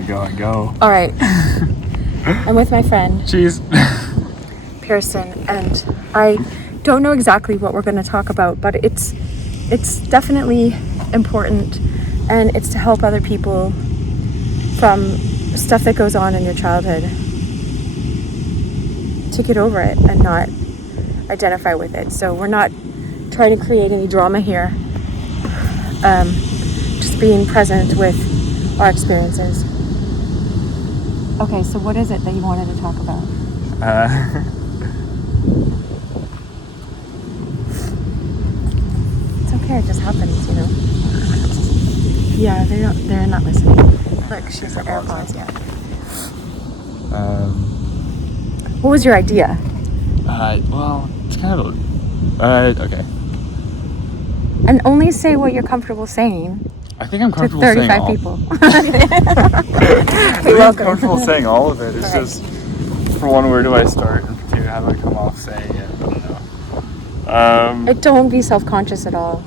Go. All right. I'm with my friend. Cheese. Pearson, and I don't know exactly what we're going to talk about, but it's definitely important, and it's to help other people from stuff that goes on in your childhood to get over it and not identify with it. So we're not trying to create any drama here, just being present with our experiences. Okay, so what is it that you wanted to talk about? It's okay, it just happens, you know. Yeah, they're not listening. Look, she's at AirPods, yeah. What was your idea? Well, it's kind of okay. And only say what you're comfortable saying. I think I'm comfortable to saying 35 all. people. You're welcome. I'm comfortable saying all of it. It's just, for one, where do I start? And for two, how do I come off saying it? I don't know. Don't be self-conscious at all.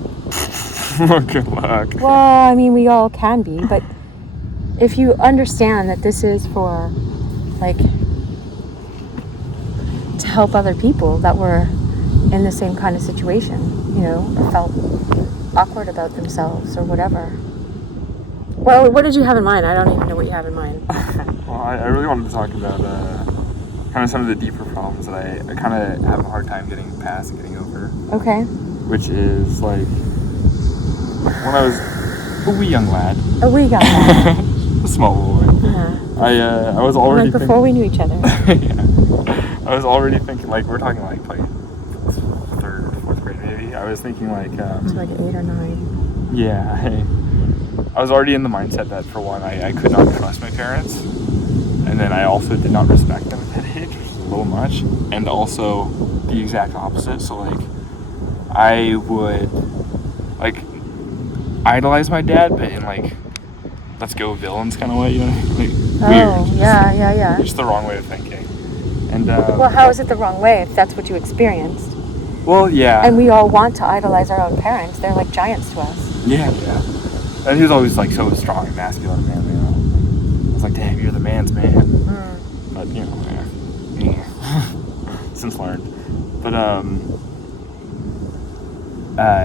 Good luck. Well, I mean, we all can be, but if you understand that this is for, like, to help other people that were in the same kind of situation, you know, or felt awkward about themselves or whatever. Well, what did you have in mind? I don't even know what you have in mind. Well, I really wanted to talk about kind of some of the deeper problems that I kind of have a hard time getting past and getting over. Okay. Which is, like, when I was a wee young lad. A wee young lad. A small boy. Yeah. I was already like before we knew each other. Yeah. I was already thinking, like, we're talking like third or fourth grade maybe. I was thinking like like 8 or 9. Yeah. I was already in the mindset that, for one, I could not trust my parents, and then I also did not respect them at that age, which is a little much, and also the exact opposite. So, like, I would, like, idolize my dad, but in, like, let's go villains kind of way, you know? Like, weird. Yeah. Just the wrong way of thinking. And well, how is it the wrong way if that's what you experienced? Well, yeah. And we all want to idolize our own parents. They're like giants to us. Yeah. And he was always, like, so strong and masculine, man, you know. I was like, damn, you're the man's man. But, you know, yeah. Since learned. But,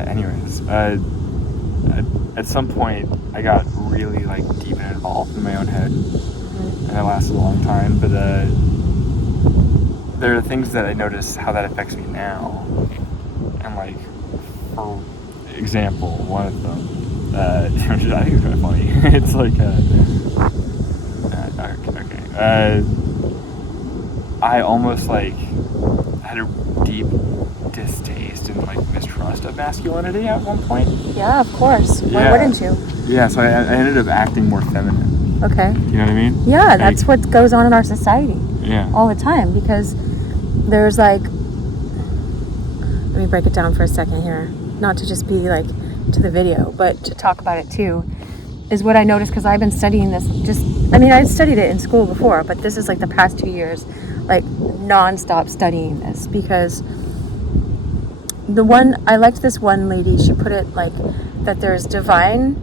anyways, at some point, I got really, like, deep and involved in my own head. And it lasted a long time, but, there are things that I notice how that affects me now. And, like, for example, one of them, which I think is kind of funny. It's like, I almost, like, had a deep distaste and, like, mistrust of masculinity at one point. Yeah, of course. Why wouldn't you? Yeah, so I ended up acting more feminine. Okay. You know what I mean? Yeah, like, that's what goes on in our society. Yeah. All the time, because there's, like, let me break it down for a second here. Not to just be, like, to the video, but to talk about it too, is what I noticed, because I've been studying this I studied it in school before, but this is like the past 2 years, like, non-stop studying this, because I liked this one lady, she put it like that there's divine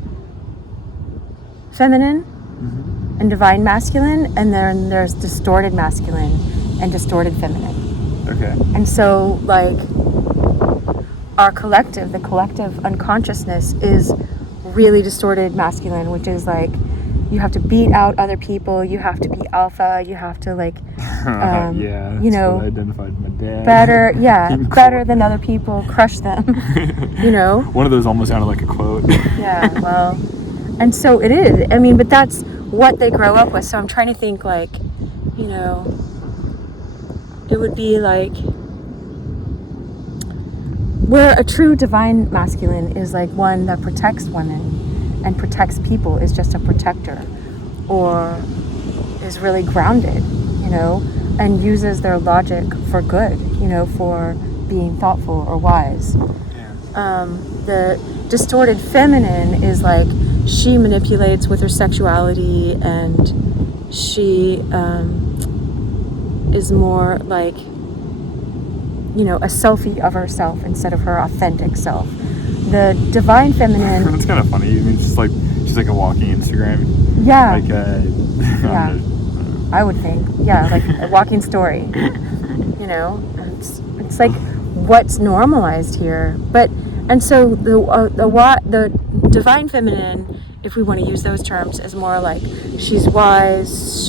feminine and divine masculine, and then there's distorted masculine and distorted feminine. Okay. And so, like, the collective unconsciousness is really distorted masculine, which is like, you have to beat out other people, you have to be alpha, you have to, like, yeah, you know, what I identified my dad. better than other people, crush them, you know? One of those almost sounded like a quote. Yeah, well, and so it is, I mean, but that's what they grow up with, so I'm trying to think, like, you know, it would be like, where a true divine masculine is like one that protects women and protects people, is just a protector, or is really grounded, you know, and uses their logic for good, you know, for being thoughtful or wise. Yeah. The distorted feminine is like, she manipulates with her sexuality, and she is more like, you know, a selfie of herself instead of her authentic self. The divine feminine. It's kind of funny. I mean, it's just like, she's like a walking Instagram. Yeah. Like Yeah. I would think. Yeah, like a walking story. You know, it's like what's normalized here. And so the divine feminine, if we want to use those terms, is more like she's wise,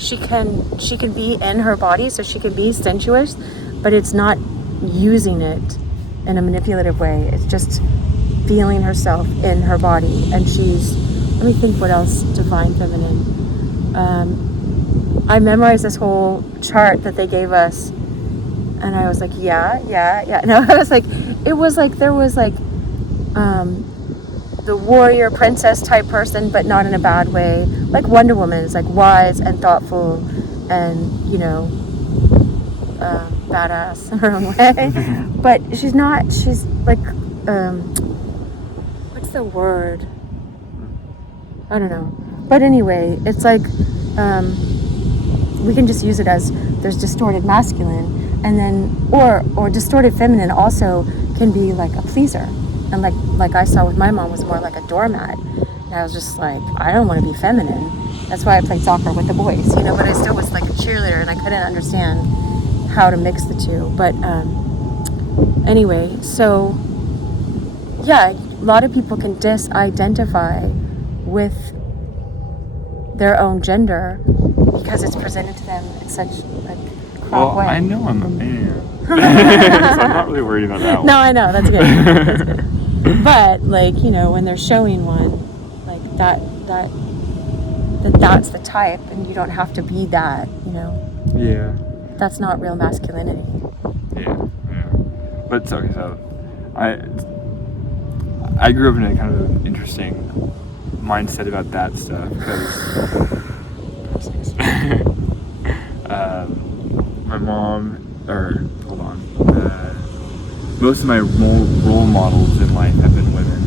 she can be in her body, so she can be sensuous, but it's not using it in a manipulative way. It's just feeling herself in her body. And let me think what else divine feminine. I memorized this whole chart that they gave us, and I was like, yeah. No, I was like, it was like there was like the warrior princess type person, but not in a bad way. Like Wonder Woman is like wise and thoughtful, and you know, badass in her own way. But she's not. She's like, what's the word? I don't know. But anyway, it's like we can just use it as there's distorted masculine, and then or distorted feminine also can be like a pleaser. And like I saw with my mom was more like a doormat. And I was just like, I don't want to be feminine. That's why I played soccer with the boys, you know, but I still was like a cheerleader, and I couldn't understand how to mix the two. But anyway, so yeah, a lot of people can disidentify with their own gender because it's presented to them in such a crap way. I know I'm a man. So I'm not really worried about that one. No, I know, that's good. That's good. But like, you know, when they're showing one, like that's the type, and you don't have to be that, you know. Yeah. That's not real masculinity. Yeah. But okay, so I grew up in a kind of interesting mindset about that stuff because my mom, most of my role models in life have been women,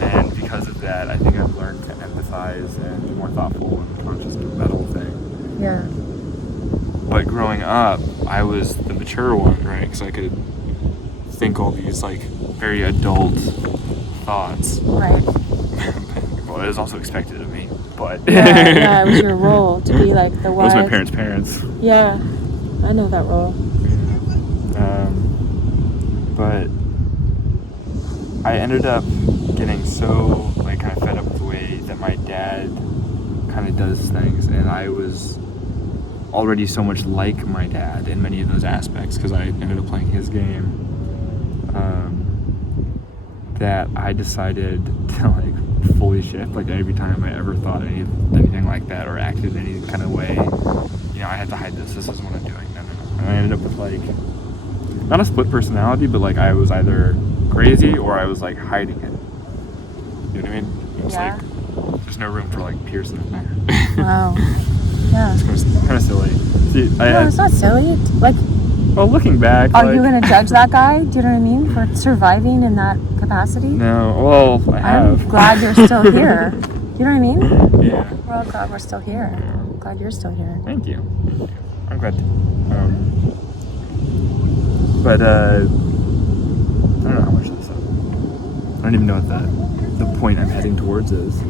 and because of that, I think I've learned to empathize and be more thoughtful and conscious about that whole thing. Yeah. But growing up, I was the mature one, right? Because I could think all these like very adult thoughts. Right. Well, it was also expected of me, but yeah, it was your role to be like the wise. It was my parents. Yeah, I know that role. But I ended up getting so like kind of fed up with the way that my dad kind of does things, and I was already so much like my dad in many of those aspects because I ended up playing his game, that I decided to like fully shift. Like every time I ever thought anything like that or acted any kind of way, you know, I had to hide this. This is what I'm doing. No. And I ended up with like not a split personality, but like I was either crazy or I was like hiding it. You know what I mean? It was like there's no room for like Pearson in there. Wow. Yeah. It's kind of silly. See, no, it's not silly. Like, well, looking back, are you going to judge that guy? Do you know what I mean? For surviving in that capacity? No. Well, I have. I'm glad you're still here. You know what I mean? Yeah. We're all glad we're still here. I'm glad you're still here. Thank you. I'm glad. But I don't know how much this is. I don't even know what the point I'm heading towards is.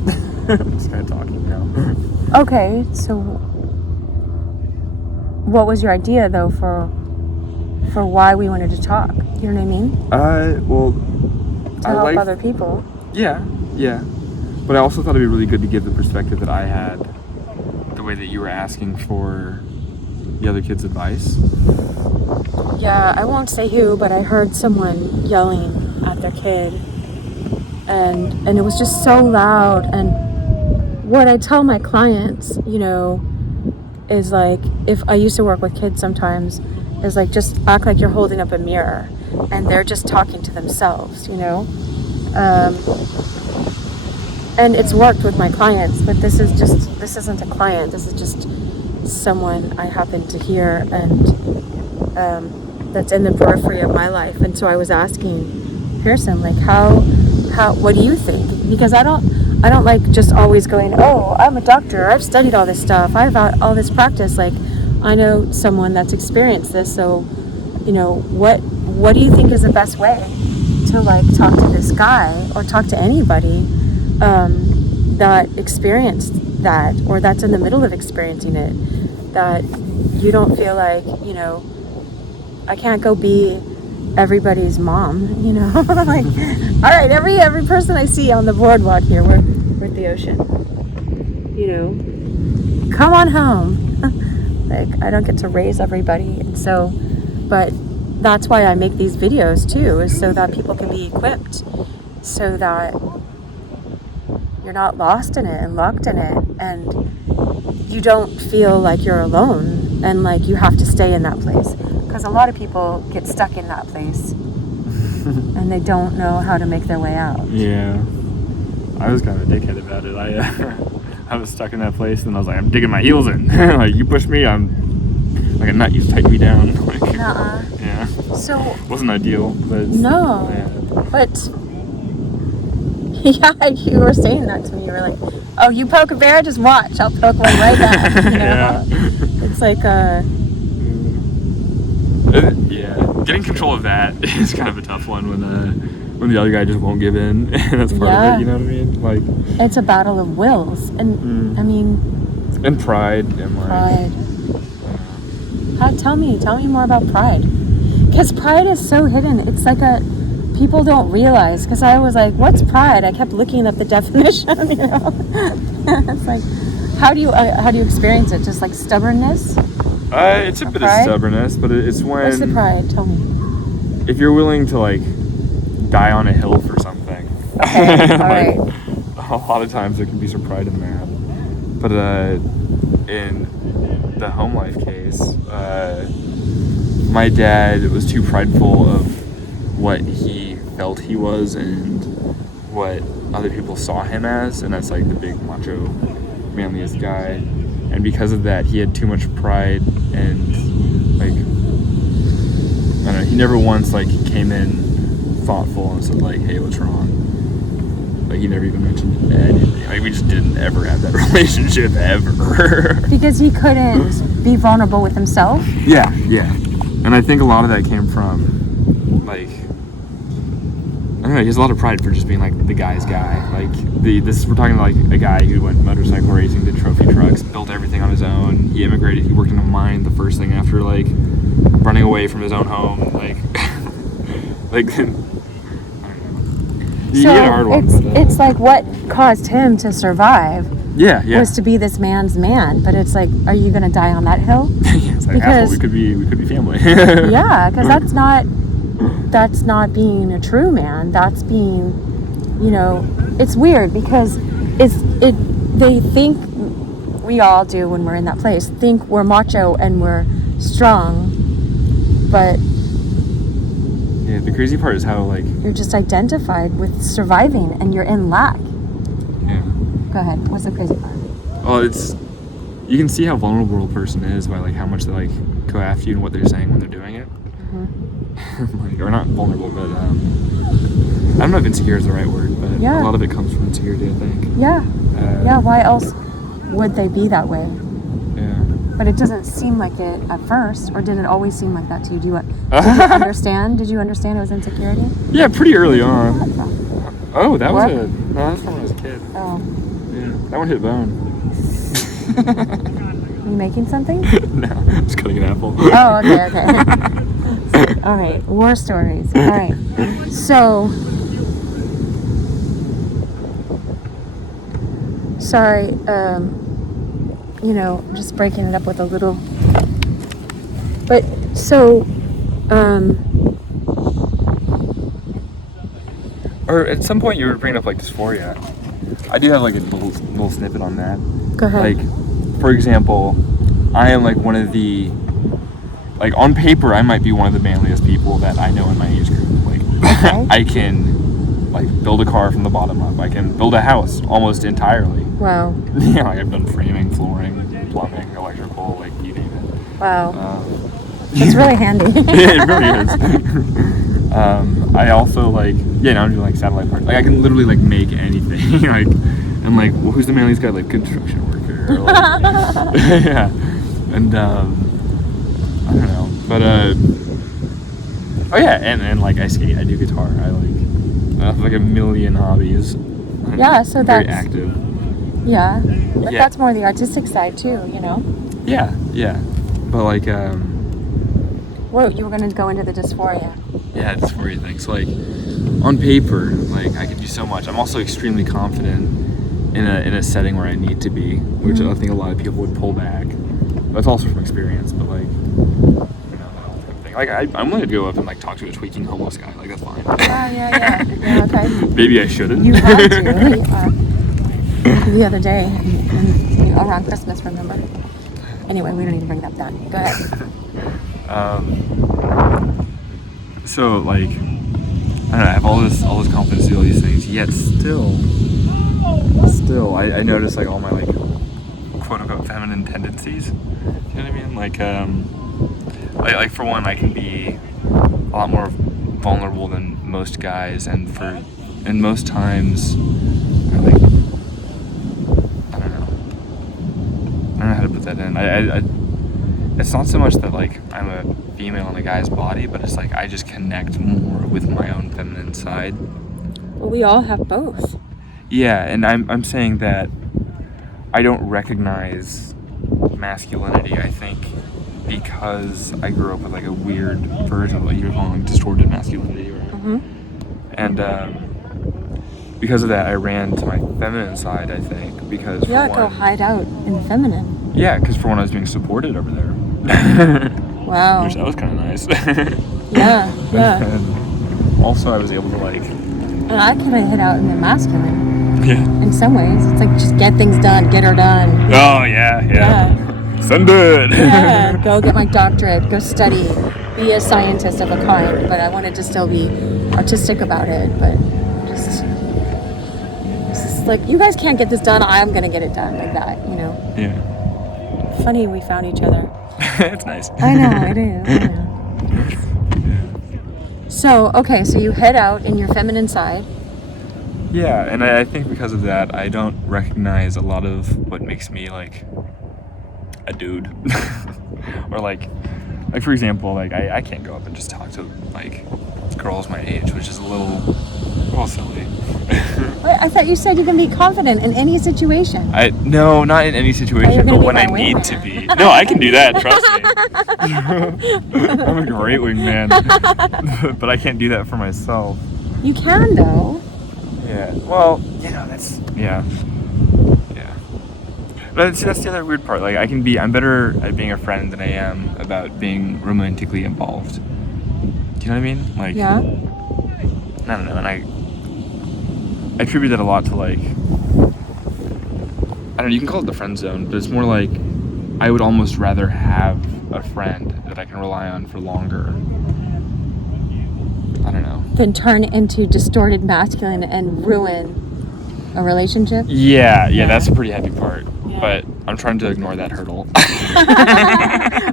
I'm just kind of talking now. Okay, so what was your idea though for why we wanted to talk? You know what I mean? Well, to help other people. Yeah. But I also thought it'd be really good to give the perspective that I had, the way that you were asking for the other kids' advice. Yeah, I won't say who, but I heard someone yelling at their kid, and it was just so loud. And what I tell my clients, you know, is like, if I used to work with kids sometimes, is like just act like you're holding up a mirror and they're just talking to themselves, you know. And it's worked with my clients, but this isn't a client. This is just someone I happen to hear, and that's in the periphery of my life. And so I was asking Pearson, like, how what do you think? Because I don't like just always going, oh, I'm a doctor, I've studied all this stuff, I've got all this practice. Like, I know someone that's experienced this, so, you know, what what do you think is the best way to like talk to this guy or talk to anybody that experienced that, or that's in the middle of experiencing it, that you don't feel like, you know, I can't go be everybody's mom, you know? Like, all right, every person I see on the boardwalk here, we're at the ocean, you know, come on home. Like, I don't get to raise everybody. And so, but that's why I make these videos too, is so that people can be equipped, so that you're not lost in it and locked in it, and you don't feel like you're alone and like you have to stay in that place. Because a lot of people get stuck in that place and they don't know how to make their way out. Yeah. I was kind of a dickhead about it. I was stuck in that place, and I was like, I'm digging my heels in. Like, you push me, I'm like a nut, you tighten me down. Like, Nuh-uh. yeah. So Wasn't ideal, but no, yeah. but yeah, you were saying that to me. You were like, "Oh, you poke a bear? Just watch. I'll poke one right back." You know? Yeah. It's like yeah, getting control of that is kind of a tough one when the other guy just won't give in, and that's part of it. You know what I mean? Like, it's a battle of wills, and I mean, and pride, and like pride. Tell me more about pride, because pride is so hidden. It's like people don't realize, because I was like, what's pride? I kept looking up the definition, you know. It's like, how do you experience it? Just like stubbornness? It's a bit of stubbornness, but it's when... What's the pride? Tell me. If you're willing to, like, die on a hill for something. Okay, all right. A lot of times there can be some pride in that. But in the home life case, my dad was too prideful of what he felt he was and what other people saw him as, and that's like the big macho manliest guy, and because of that he had too much pride, and like, I don't know, he never once like came in thoughtful and said like, hey, what's wrong? Like, he never even mentioned anything. Like, we just didn't ever have that relationship ever. Because he couldn't be vulnerable with himself? Yeah. And I think a lot of that came from, like, I don't know, he has a lot of pride for just being, like, the guy's guy. Like, we're talking about, like, a guy who went motorcycle racing, did trophy trucks, built everything on his own. He immigrated, he worked in a mine the first thing after, like, running away from his own home. Like, like, I don't know. He had a hard one. It's like what caused him to survive. Yeah. Was to be this man's man, but it's like, are you gonna die on that hill? Yeah, it's like, because we could be family. Yeah, because that's not being a true man. That's being, you know, it's weird because they think, we all do when we're in that place, think we're macho and we're strong, but yeah, the crazy part is how, like, you're just identified with surviving and you're in lack. Yeah. Go ahead. What's the crazy part? Well, you can see how vulnerable a person is by, like, how much they, like, go after you and what they're saying when they're doing it. Mm-hmm. Like, or not vulnerable, but I don't know if insecure is the right word, but a lot of it comes from insecurity, I think. Yeah. Why else would they be that way? Yeah. But it doesn't seem like it at first, or did it always seem like that to you? Did you understand? Did you understand it was insecurity? Yeah, pretty early on. Oh, that was no, that's from when I was a kid. Oh. Yeah, that one hit bone. Are you making something? No, I'm just cutting an apple. Oh, okay. All right, war stories. All right, so sorry. You know, just breaking it up with a little. But so, or at some point you were bringing up like dysphoria. I do have like a little snippet on that. Go ahead. Like, for example, I am like one of the, like, on paper I might be one of the manliest people that I know in my age group. Like, okay. I can like build a car from the bottom up. I can build a house almost entirely. Wow. Yeah, like I've done framing, flooring, plumbing, electrical, like, you name it. Wow. It's really handy. Yeah, it really is. I also, like, now I'm doing like satellite parts. Like, I can literally like make anything. Like, and like, well, who's the manliest guy? Like, construction worker. Or, like, yeah. And I don't know, but Oh yeah, and like I skate, I do guitar, I have like a million hobbies. Yeah, so I'm that's very active. Yeah, but Yeah. that's more the artistic side too, you know. Yeah, but like Well, you were gonna go into the dysphoria. yeah, dysphoria thing. So like on paper, like I can do so much. I'm also extremely confident in a setting where I need to be, which I think a lot of people would pull back. That's also from experience, but like, you know, that whole thing. Like I'm willing to go up and like talk to a tweaking homeless guy. Like that's fine. Yeah, okay. Maybe I shouldn't. You had to the other day, and, you know, around Christmas, remember? Anyway, we don't need to bring that down. Go ahead. So like, I don't know, I have all this confidence to do all these things, yet still, I notice like all my like quote unquote feminine tendencies. Do you know what I mean? Like for one, I can be a lot more vulnerable than most guys, and most times, I don't know how to put that in. It's not so much that like I'm a female in a guy's body, but it's like I just connect more with my own feminine side. Well, we all have both. Yeah, and I'm saying that I don't recognize masculinity, I think, because I grew up with like a weird version of what you're calling distorted masculinity, right? Mm-hmm. And because of that, I ran to my feminine side, I think, because for Yeah, go one, hide out in feminine. yeah, because for one, I was being supported over there. Wow. Which that was kind of nice. Yeah. And also, I was able to like. And I kind of hid out in the masculine. Yeah. In some ways, it's like just get things done, get her done. Oh yeah. Send it. Yeah. Go get my doctorate. Go study. Be a scientist of a kind. But I wanted to still be artistic about it. But just like, you guys can't get this done. I'm gonna get it done, like that. You know. Yeah. Funny we found each other. It's nice. I know, it is. I know. So, okay, so you head out in your feminine side. Yeah, and I think because of that, I don't recognize a lot of what makes me like a dude. Or like for example, like I can't go up and just talk to like girls my age, which is a little silly. Wait, I thought you said you can be confident in any situation. No, not in any situation, but when I need to be. No, I can do that, trust me. I'm a great wingman. But I can't do that for myself. You can, though. Yeah. Well, you know, that's yeah. But see, that's the other weird part. Like I'm better at being a friend than I am about being romantically involved. Do you know what I mean? Like, yeah. I don't know, and I attribute that a lot to like, I don't know, you can call it the friend zone, but it's more like I would almost rather have a friend that I can rely on for longer. I don't know. Than turn into distorted masculine and ruin a relationship? Yeah, that's a pretty heavy part. Yeah. But I'm trying to ignore that hurdle.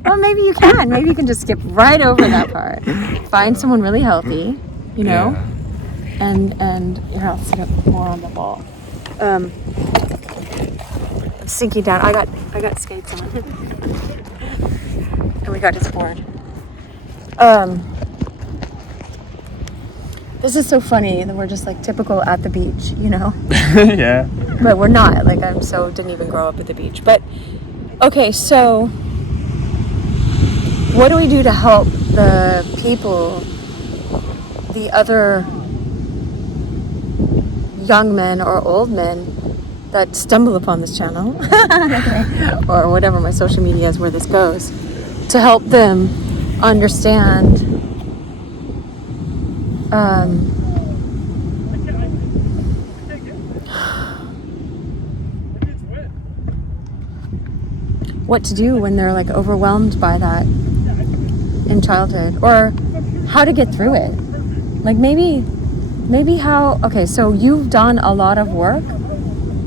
Well, maybe you can. Maybe you can just skip right over that part. Find someone really healthy, you know? Yeah. And here, I'll sit up more on the ball. I'm sinking down. I got skates on. And we got his board. This is so funny that we're just like typical at the beach, you know? Yeah. But we're not. Like, didn't even grow up at the beach. But, okay, so what do we do to help the people, the other young men or old men that stumble upon this channel, or whatever my social media is where this goes, to help them understand what to do when they're like overwhelmed by that in childhood, or how to get through it. Like maybe how, okay, so you've done a lot of work,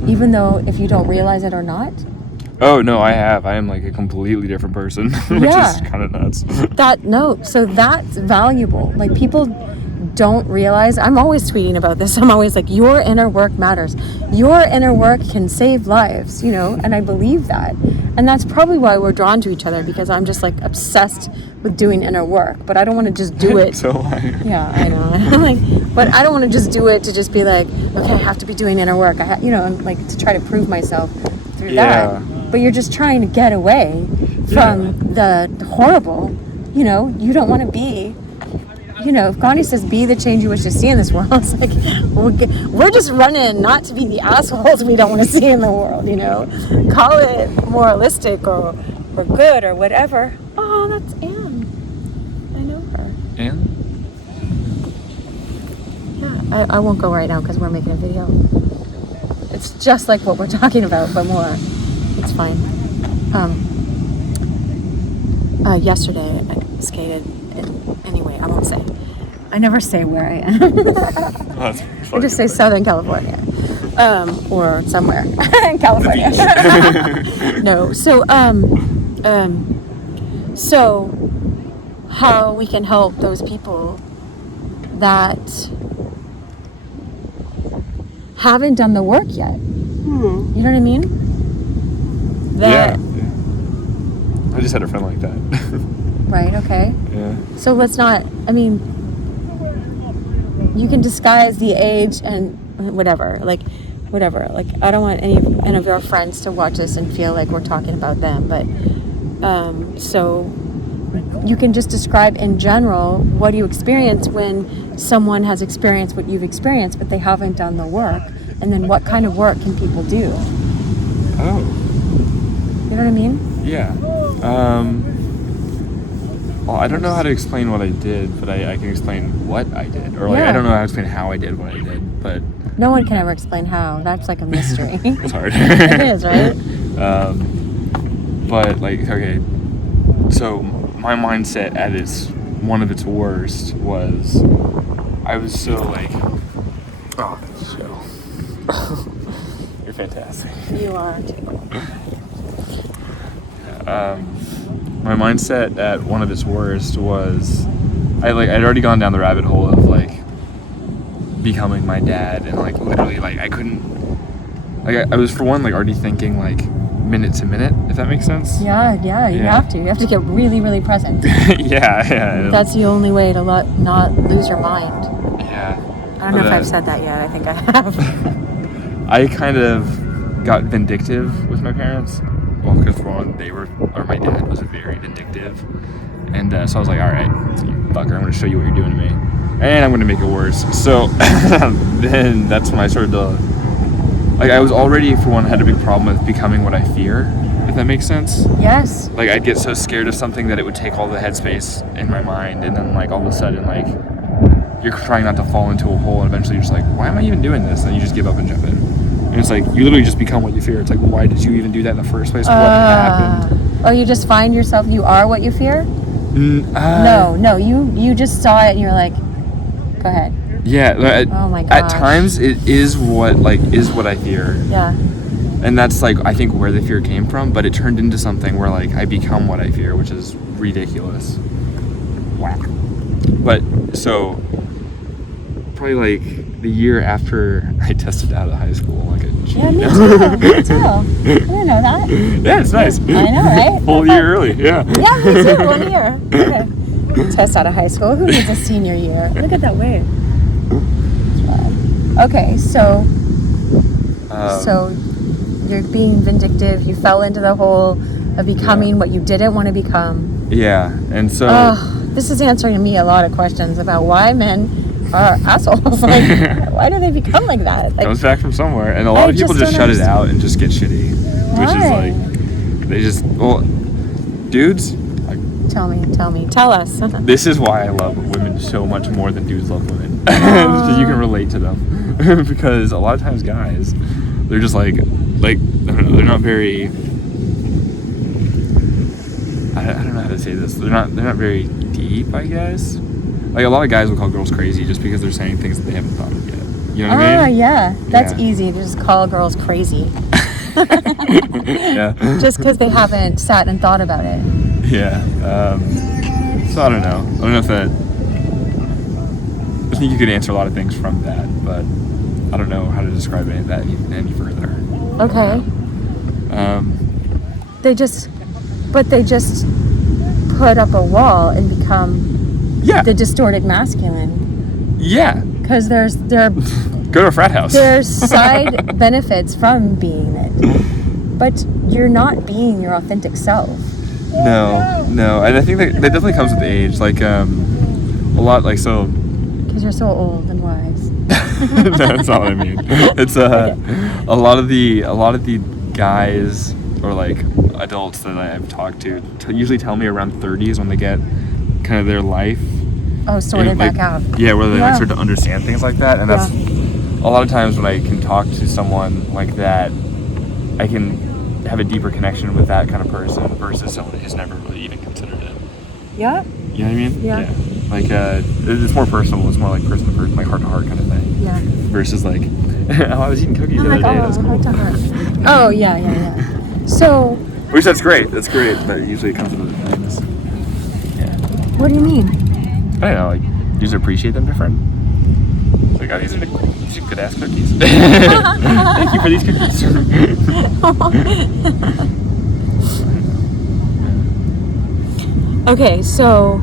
even though if you don't realize it or not. Oh no, I have. I am like a completely different person, which is kind of nuts. So that's valuable. Like people don't realize. I'm always tweeting about this. I'm always like, your inner work matters. Your inner work can save lives, you know, and I believe that. And that's probably why we're drawn to each other, because I'm just like obsessed with doing inner work, but I don't want to just do it. So am I. Yeah, I know. Like, but I don't want to just do it to just be like, okay, I have to be doing inner work. And like to try to prove myself through that. But you're just trying to get away from the horrible. You know, you don't want to be. You know, if Gandhi says, be the change you wish to see in this world, it's like, we're just running not to be the assholes we don't want to see in the world, you know? Call it moralistic or good or whatever. Oh, that's Anne. I know her. Anne? Yeah, I won't go right now because we're making a video. It's just like what we're talking about, but more. It's fine. Yesterday, I skated. Anyway, I won't say. I never say where I am. I just say Southern California, or somewhere in California. No, so how we can help those people that haven't done the work yet? You know what I mean? Yeah. I just had a friend like that. Right, okay. Yeah. So let's not, I mean, you can disguise the age and whatever. Like, I don't want any of your friends to watch this and feel like we're talking about them. But, so you can just describe in general what you experience when someone has experienced what you've experienced, but they haven't done the work. And then what kind of work can people do? Oh. You know what I mean? Yeah. Well, I don't know how to explain what I did, but I can explain what I did. Or, like, I don't know how to explain how I did what I did, but... No one can ever explain how. That's like a mystery. It's hard. It is, right? But, like, okay, so my mindset at one of its worst was, I was so, like... Oh, so... You're fantastic. You are, too. My mindset at one of its worst was I'd already gone down the rabbit hole of like becoming my dad, and like literally like I couldn't, like I was for one like already thinking like minute to minute, if that makes sense. Yeah, you have to get really, really present. yeah. That's the only way to not lose your mind. Yeah. I don't know if I've said that yet. I think I have. I kind of got vindictive with my parents. Well, because for one, my dad was very vindictive. And so I was like, all right, you fucker, I'm going to show you what you're doing to me. And I'm going to make it worse. So then that's when I started to, like, I was already, for one, had a big problem with becoming what I fear, if that makes sense. Yes. Like, I'd get so scared of something that it would take all the headspace in my mind. And then, like, all of a sudden, like, you're trying not to fall into a hole. And eventually you're just like, why am I even doing this? And you just give up and jump in. And it's like, you literally just become what you fear. It's like, why did you even do that in the first place? What happened? Or you just find yourself, you are what you fear? No, you just saw it and you're like, go ahead. Yeah. Oh my gosh. At times, it is what I fear. Yeah. And that's, like, I think where the fear came from, but it turned into something where, like, I become what I fear, which is ridiculous. Whack. But, so, probably, like, the year after I tested out of high school, like a G. Yeah, me too. I didn't know that. Yeah, it's nice. I know, right? Full year early, yeah. Yeah, me too, 1 year. Okay. Test out of high school. Who needs a senior year? Look at that wave. Wow. Okay, so you're being vindictive. You fell into the hole of becoming what you didn't want to become. Yeah, and so... this is answering me a lot of questions about why men are assholes. Like, why do they become like that? Like, comes back from somewhere, and a lot of people just shut it out and just get shitty. Why? Which is like, they just, well, dudes, like, tell us. This is why I love women so much more than dudes love women. Because you can relate to them. Because a lot of times guys, they're just like, I don't know, they're not very, I don't know how to say this. They're not very deep, I guess. Like, a lot of guys will call girls crazy just because they're saying things that they haven't thought of yet. You know what I mean? Yeah. That's easy to just call girls crazy. Yeah. Just because they haven't sat and thought about it. Yeah. So I don't know. I don't know if that... I think you could answer a lot of things from that, but I don't know how to describe any of that any further. Okay. They just put up a wall and become the distorted masculine. Yeah. Because there Go to a frat house. there's side benefits from being it, but you're not being your authentic self. No, and I think that definitely comes with age. Like a lot, like so. Because you're so old and wise. That's not what I mean. It's a lot of the guys or like adults that I've talked to usually tell me around 30s when they get kind of their life. Oh, sorted like, back out. Yeah, where they like start to understand things like that, and that's a lot of times when I can talk to someone like that, I can have a deeper connection with that kind of person versus someone who's never really even considered it. Yeah. You know what I mean? Yeah. Like it's more personal. It's more like person to person, like heart to heart kind of thing. Yeah. Versus like, oh, I was eating cookies the other day. That's cool. Heart to heart. Oh yeah. So. Which that's great. That's great. But usually it comes with other things. Yeah. What do you mean? I don't know. Like, you just appreciate them different. Like, oh, these are good ass cookies. Thank you for these cookies. Okay, so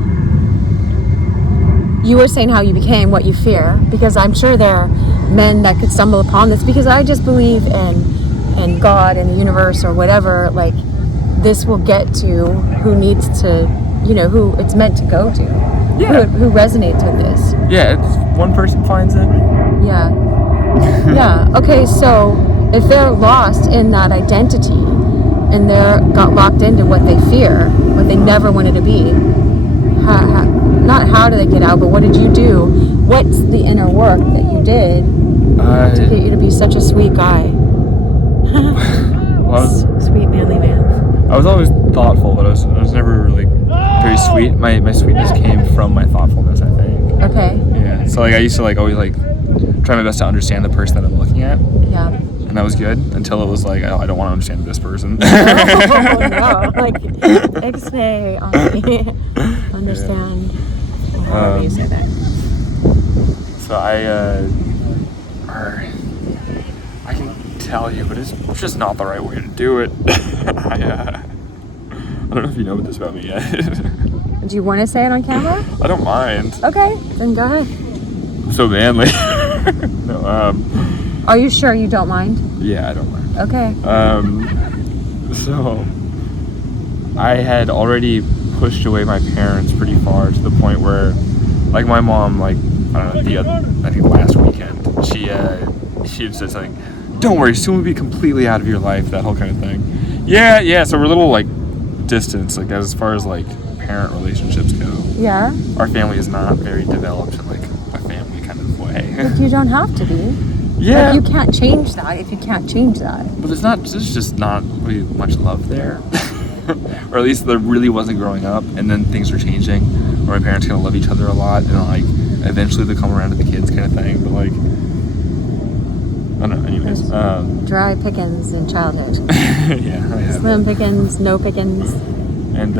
you were saying how you became what you fear, because I'm sure there are men that could stumble upon this, because I just believe in God and the universe or whatever. Like, this will get to who needs to, who it's meant to go to. Yeah. Who resonates with this. Yeah, it's one person finds it. Yeah. Yeah. Okay, so if they're lost in that identity and they're got locked into what they fear, what they never wanted to be, not how do they get out, but what did you do? What's the inner work that you did to get you to be such a sweet guy? Sweet, manly man. I was always thoughtful, but I was never really very sweet. My sweetness came from my thoughtfulness, I think. Okay. Yeah. So like I used to like always like try my best to understand the person that I'm looking at. Yeah. And that was good until it was like I don't want to understand this person. Oh no! Like X-ray on me. Understand. However you say that. So I can tell you, but it's just not the right way to do it. I don't know if you know this about me yet. Do you want to say it on camera? I don't mind. Okay, then go ahead. I'm so manly. No, Are you sure you don't mind? yeah, I don't mind. Okay. So I had already pushed away my parents pretty far to the point where, like, my mom, like, I don't know, I think last weekend, she had said something, don't worry, soon will be completely out of your life, that whole kind of thing. Yeah, so we're a little, like, distance, like, as far as, like, parent relationships go. Yeah? Our family is not very developed in, like, a family kind of way. But you don't have to be. Yeah. Like, you can't change that if you can't change that. But there's just not really much love there. Or at least there really wasn't growing up, and then things are changing, where my parents kind of love each other a lot, and, like, eventually they come around to the kids kind of thing, but, like, I don't know, anyways. Dry pickings in childhood. Yeah, I have. Slim pickings, no pickings. And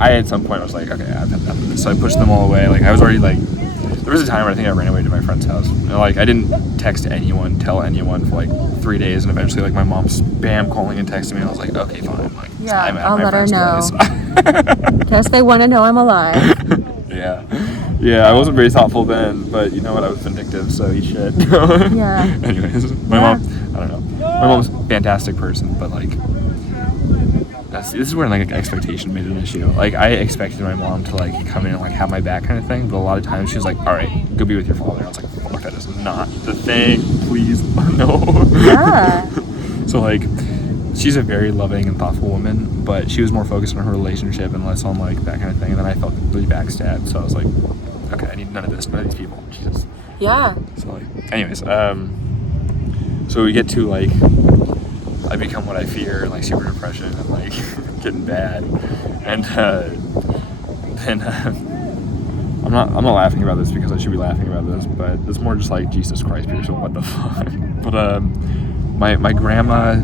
I at some point I was like, okay, I've had enough of this. So I pushed them all away. Like, I was already like, there was a time where I think I ran away to my friend's house. And, like, I didn't text anyone, tell anyone for like 3 days, and eventually like my mom spam calling and texting me, and I was like, okay, fine. Like, Yeah, I'm at I'll my let her friend's know. place. Guess they want to know I'm alive. Yeah, I wasn't very thoughtful then, but you know what, I was vindictive, so eat shit. Yeah. Anyways, my mom, I don't know. My mom's a fantastic person, but like, this is where like expectation made an issue. Like, I expected my mom to like come in and like have my back kind of thing, but a lot of times she was like, all right, go be with your father. I was like, fuck, that is not the thing, please, no. Yeah. So like, she's a very loving and thoughtful woman, but she was more focused on her relationship and less on like that kind of thing. And then I felt really backstabbed, so I was like, okay, I need none of this, none of these people. Jesus. Yeah. So like, anyways, so we get to like, I become what I fear, like super depression and like getting bad, and then I'm not laughing about this because I should be laughing about this, but it's more just like, Jesus Christ, Pearson, what the fuck. But my grandma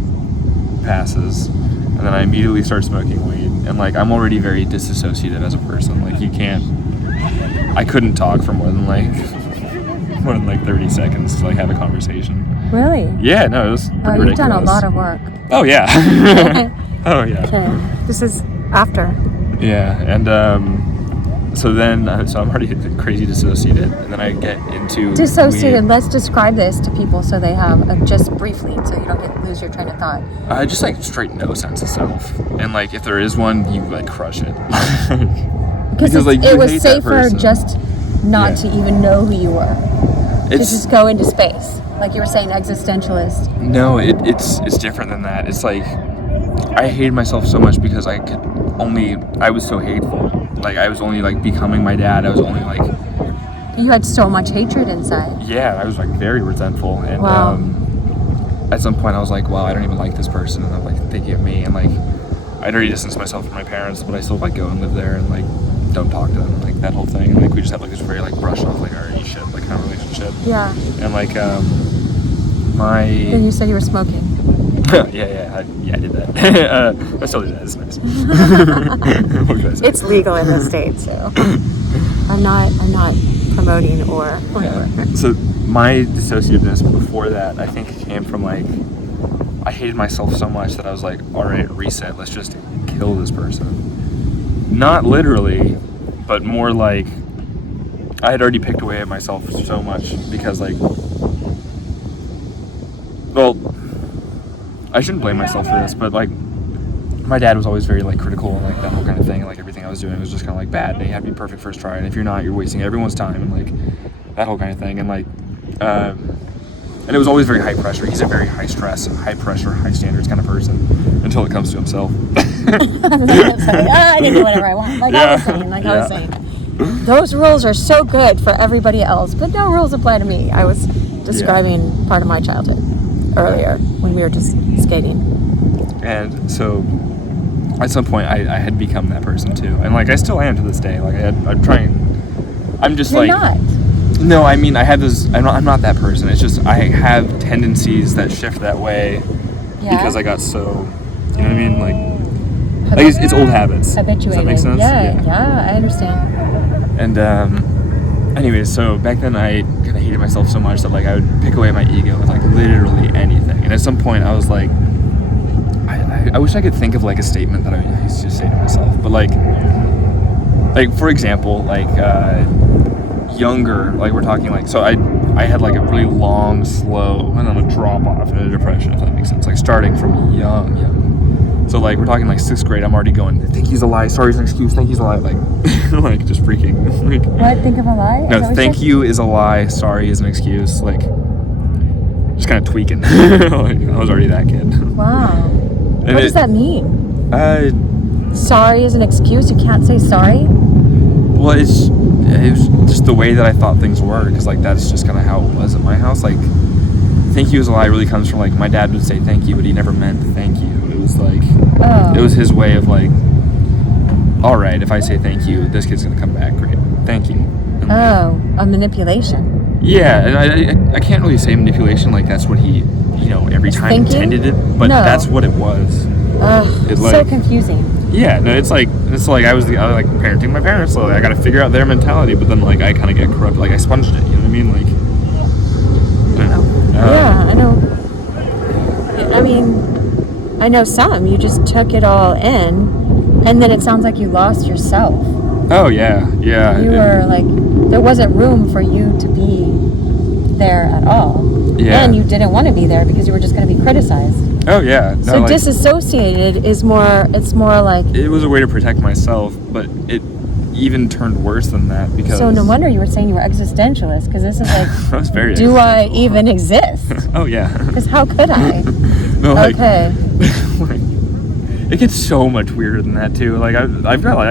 passes, and then I immediately start smoking weed, and like I'm already very disassociative as a person. Like, I couldn't talk for more than like 30 seconds to like have a conversation. Really? Yeah, no, it was pretty ridiculous. You've done a lot of work. Oh yeah. Oh, yeah. Okay. This is after. Yeah, and so I'm already crazy dissociated, and then I get into Dissociated. Let's describe this to people so they have just briefly, so you don't lose your train of thought. Just like straight no sense of self, and like if there is one, you like crush it. because like it was safer just not to even know who you were. To just go into space, like you were saying, existentialist. No, it's different than that. It's like I hated myself so much because I was so hateful. Like I was only like becoming my dad. I was only like. You had so much hatred inside. Yeah, I was like very resentful, and wow. At some point I was like, wow, I don't even like this person, and I'm like thinking of me, and like I'd already distanced myself from my parents, but I still like go and live there and like don't talk to them, like that whole thing. And, like we just had like this very like brush off like already shit like kind of relationship. Yeah. And like Then you said you were smoking. yeah, I did that. I still do that. It's nice. What can I say? It's legal in the States, so I'm not promoting or whatever. Yeah. So my dissociativeness before that, I think, came from like I hated myself so much that I was like, all right, reset. Let's just kill this person. Not literally, but more like I had already picked away at myself so much because like, well, I shouldn't blame myself for this, but like my dad was always very like critical and like that whole kind of thing, and like everything I was doing was just kind of like bad, and you had to be perfect first try, and if you're not, you're wasting everyone's time, and like that whole kind of thing, and like and it was always very high pressure. He's a very high stress, high pressure, high standards kind of person until it comes to himself. I can do whatever I want. I was saying, those rules are so good for everybody else, but no rules apply to me. I was describing part of my childhood earlier when we were just skating. And so at some point I had become that person too, and like I still am to this day. Like I'm trying. I'm just You're like not. No, I mean I have this. I'm not that person. It's just I have tendencies that shift that way because I got so. You know what I mean? Like it's old habits. Habituated. Does that make sense? Yeah, I understand. And anyways, so back then I kind of hated myself so much that like I would pick away my ego with like literally anything. And at some point I was like, I wish I could think of like a statement that I used to say to myself, but like for example, like younger, like we're talking like, so I had like a really long, slow, and then a drop off in a depression, if that makes sense. Like starting from young. So like we're talking like 6th grade, I'm already going, thank you's a lie, sorry's an excuse, thank you's a lie, like like just freaking like, what? Think of a lie? No, thank you is a lie, sorry is an excuse, like just kind of tweaking. Like I was already that kid. Wow. And what does that mean? Sorry is an excuse? You can't say sorry? Well, it was just the way that I thought things were, because like that's just kind of how it was at my house. Like thank you is a lie really comes from like my dad would say thank you, but he never meant thank you. It was like it was his way of like, all right, if I say thank you, this kid's gonna come back, great, thank you. And a manipulation. Yeah, and I can't really say manipulation like that's what he every time intended it, but that's what it was. It's like, so confusing. Yeah, no, it's like I was like parenting my parents slowly. I got to figure out their mentality, but then like I kind of get corrupt, like I sponged it. You know what I mean? Like, I don't know. Yeah, I know. I mean, I know some. You just took it all in, and then it sounds like you lost yourself. Oh yeah. You were like, there wasn't room for you to be there at all. Yeah. And you didn't want to be there because you were just going to be criticized. Oh yeah. No, so like, disassociated is more. It's more like. It was a way to protect myself, but it even turned worse than that because. So no wonder you were saying you were existentialist, because this is like. I was very. Do I even exist? Oh yeah. Because how could I? No, like, okay. Like, it gets so much weirder than that too. Like I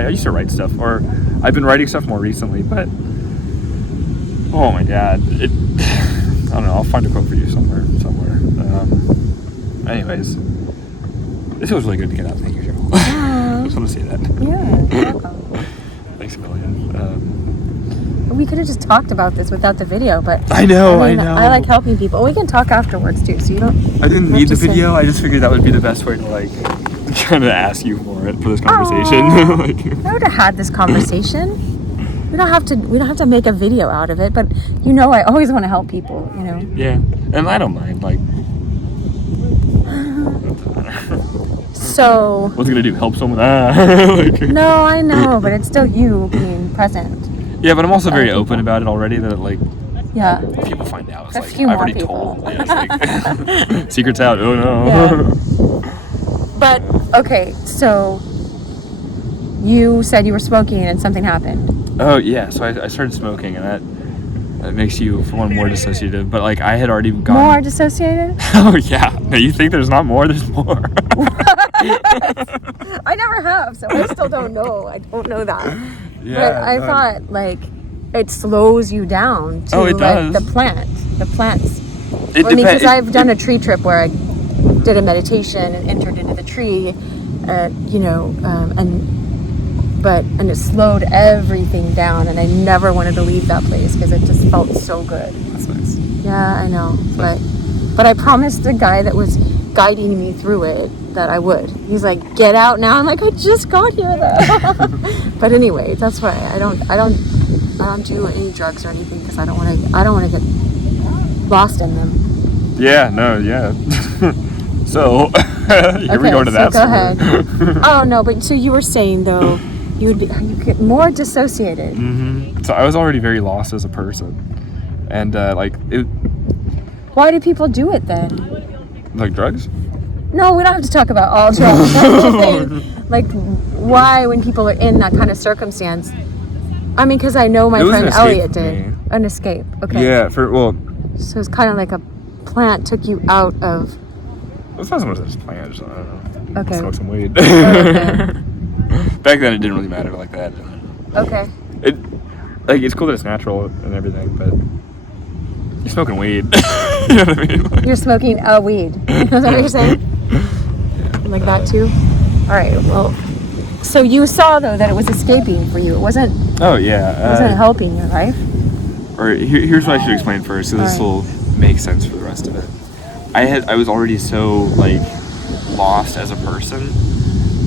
used to write stuff, or I've been writing stuff more recently, but. Oh my god! I don't know. I'll find a quote for you somewhere. Anyways, this was really good to get out. Thank you, Cheryl. I just want to say that. Yeah, you're welcome. Thanks a million. We could have just talked about this without the video, but I know. I like helping people. We can talk afterwards too, so you don't. I didn't need the video. I just figured that would be the best way to like kind of ask you for this conversation. Like, I would have had this conversation. We don't have to make a video out of it, but I always want to help people, Yeah, and I don't mind, like. So. What's it gonna do? Help someone? Like, No, I know, but it's still you being present. Yeah, but I'm also very open about it already. That like. Yeah. When people find out, it's A like few I've more already people. told. Yeah, it's like, secret's out. Oh no. Yeah. But okay, so you said you were smoking and something happened. Oh yeah, so I started smoking, and that makes you, for one, more dissociative. But like I had already gotten More dissociated? Oh yeah. No, you think there's not more? There's more. I never have, so I still don't know. I don't know that. Yeah. But I thought like it slows you down to it like does. the plants. It I mean, because depends. I've done a tree trip where I did a meditation and entered into the tree, you know, and it slowed everything down, and I never wanted to leave that place because it just felt so good. That's nice. Yeah, I know, but I promised the guy that was guiding me through it that I would. He's like, "Get out now." I'm like, "I just got here though." But anyway, that's why I don't do any drugs or anything because I don't want to get lost in them. Yeah. No. Yeah. So here we go to that. So go ahead. Oh no, but so you were saying though, you get more dissociated. Mm-hmm. So I was already very lost as a person, and like it. Why do people do it then? Like drugs? No, we don't have to talk about all drugs. I'm just saying, like, why when people are in that kind of circumstance? I mean, because I know my friend Elliot did an escape. Okay. Yeah. So it's kind of like a plant took you out of. It's not so much as a plant. Just, I don't know. Okay. Smoke some weed. Okay. Back then, it didn't really matter like that. Okay. It's cool that it's natural and everything, but you're smoking weed. You know what I mean? Like, You're smoking a weed. Is that what you're saying? Like that too? All right. Well, so you saw though that it was escaping for you. It wasn't. oh yeah. It wasn't helping your life. Or here's what I should explain first, so this will make sense for the rest of it. I was already so like lost as a person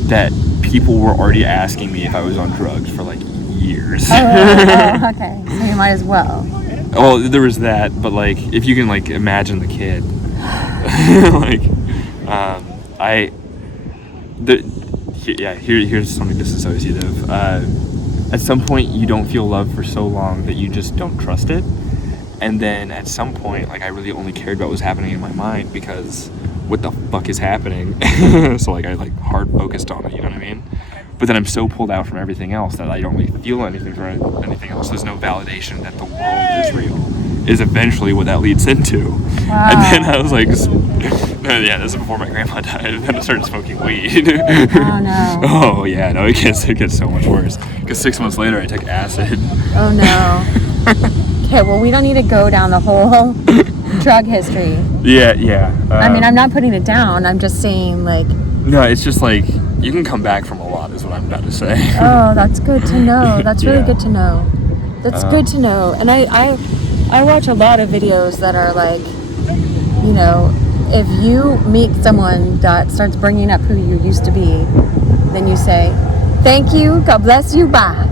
that people were already asking me if I was on drugs for like years. Oh, okay. So you might as well. Well, there was that, but like if you can like imagine the kid, like here's something disassociative. At some point you don't feel love for so long that you just don't trust it. And then at some point, like I really only cared about what was happening in my mind because what the fuck is happening? So like I like hard focused on it, you know what I mean? But then I'm so pulled out from everything else that I don't really feel anything for anything else. There's no validation that the world is real. Is eventually what that leads into. Wow. And then I was like, yeah, this is before my grandma died. And then I started smoking weed. Oh no. Oh yeah, no, it gets so much worse. Because 6 months later, I took acid. Oh no. Okay, well we don't need to go down the whole drug history. Yeah. I mean, I'm not putting it down. I'm just saying like. No, it's just like you can come back from a lot, is what I'm about to say. Oh, that's good to know. That's really Yeah. good to know. That's good to know. And I watch a lot of videos that are like, you know, if you meet someone that starts bringing up who you used to be, then you say, "Thank you, God bless you, bye."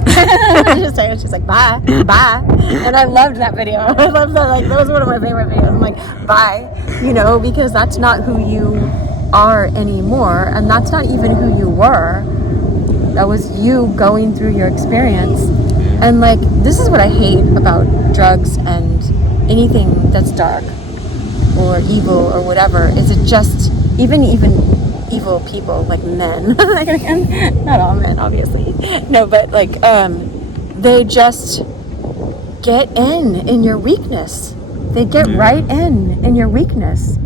Just say, it's just like bye. And I loved that video. I love that. Like that was one of my favorite videos. I'm like, bye, you know, because that's not who you are anymore, and that's not even who you were. That was you going through your experience. And like this is what I hate about drugs and anything that's dark or evil or whatever, is it just even evil people like men not all men obviously, no, but like they just get in your weakness. They get right in your weakness.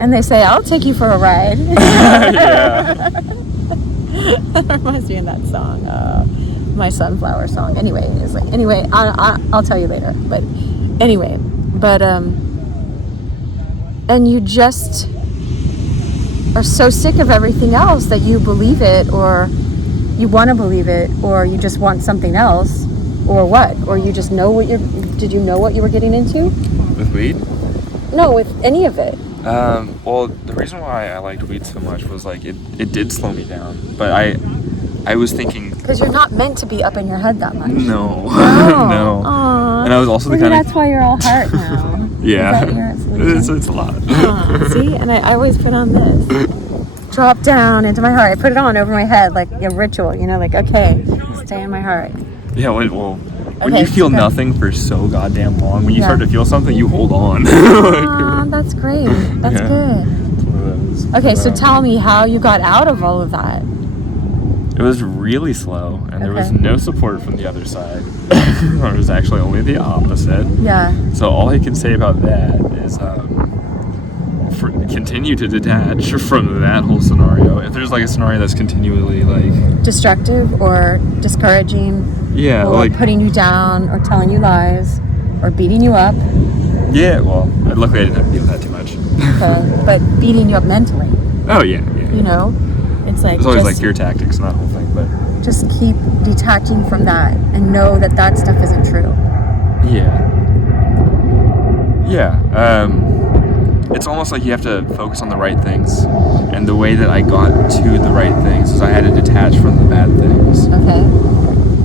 And they say, "I'll take you for a ride." Yeah. That reminds me of that song, my Sunflower song. Anyway, I'll tell you later. But anyway, and you just are so sick of everything else that you believe it, or you want to believe it, or you just want something else, or what? Or you just know did you know what you were getting into? With weed? No, with any of it. Well, the reason why I liked weed so much was like it did slow me down, but I was thinking because you're not meant to be up in your head that much. no. Oh, No. Aww. And I was also Maybe the kind that's why you're all heart now. yeah, Is that your solution? it's a lot. Aw, see, and I always put on this. drop down into my heart. I put it on over my head like a ritual, you know, like, okay, stay in my heart. Yeah, when you feel nothing for so goddamn long, when you start to feel something, you hold on. That's great. That's good. Okay, so tell me how you got out of all of that. It was really slow, and there was no support from the other side. It was actually only the opposite. Yeah. So all I can say about that is continue to detach from that whole scenario. If there's like a scenario that's continually like destructive or discouraging, or like putting you down or telling you lies or beating you up. Yeah, well, luckily I didn't have to deal with that too much. Okay, but beating you up mentally. Oh yeah. You know, it's like it's always like fear tactics, not the whole thing, but just keep detaching from that and know that that stuff isn't true. Yeah. It's almost like you have to focus on the right things, and the way that I got to the right things is I had to detach from the bad things. Okay.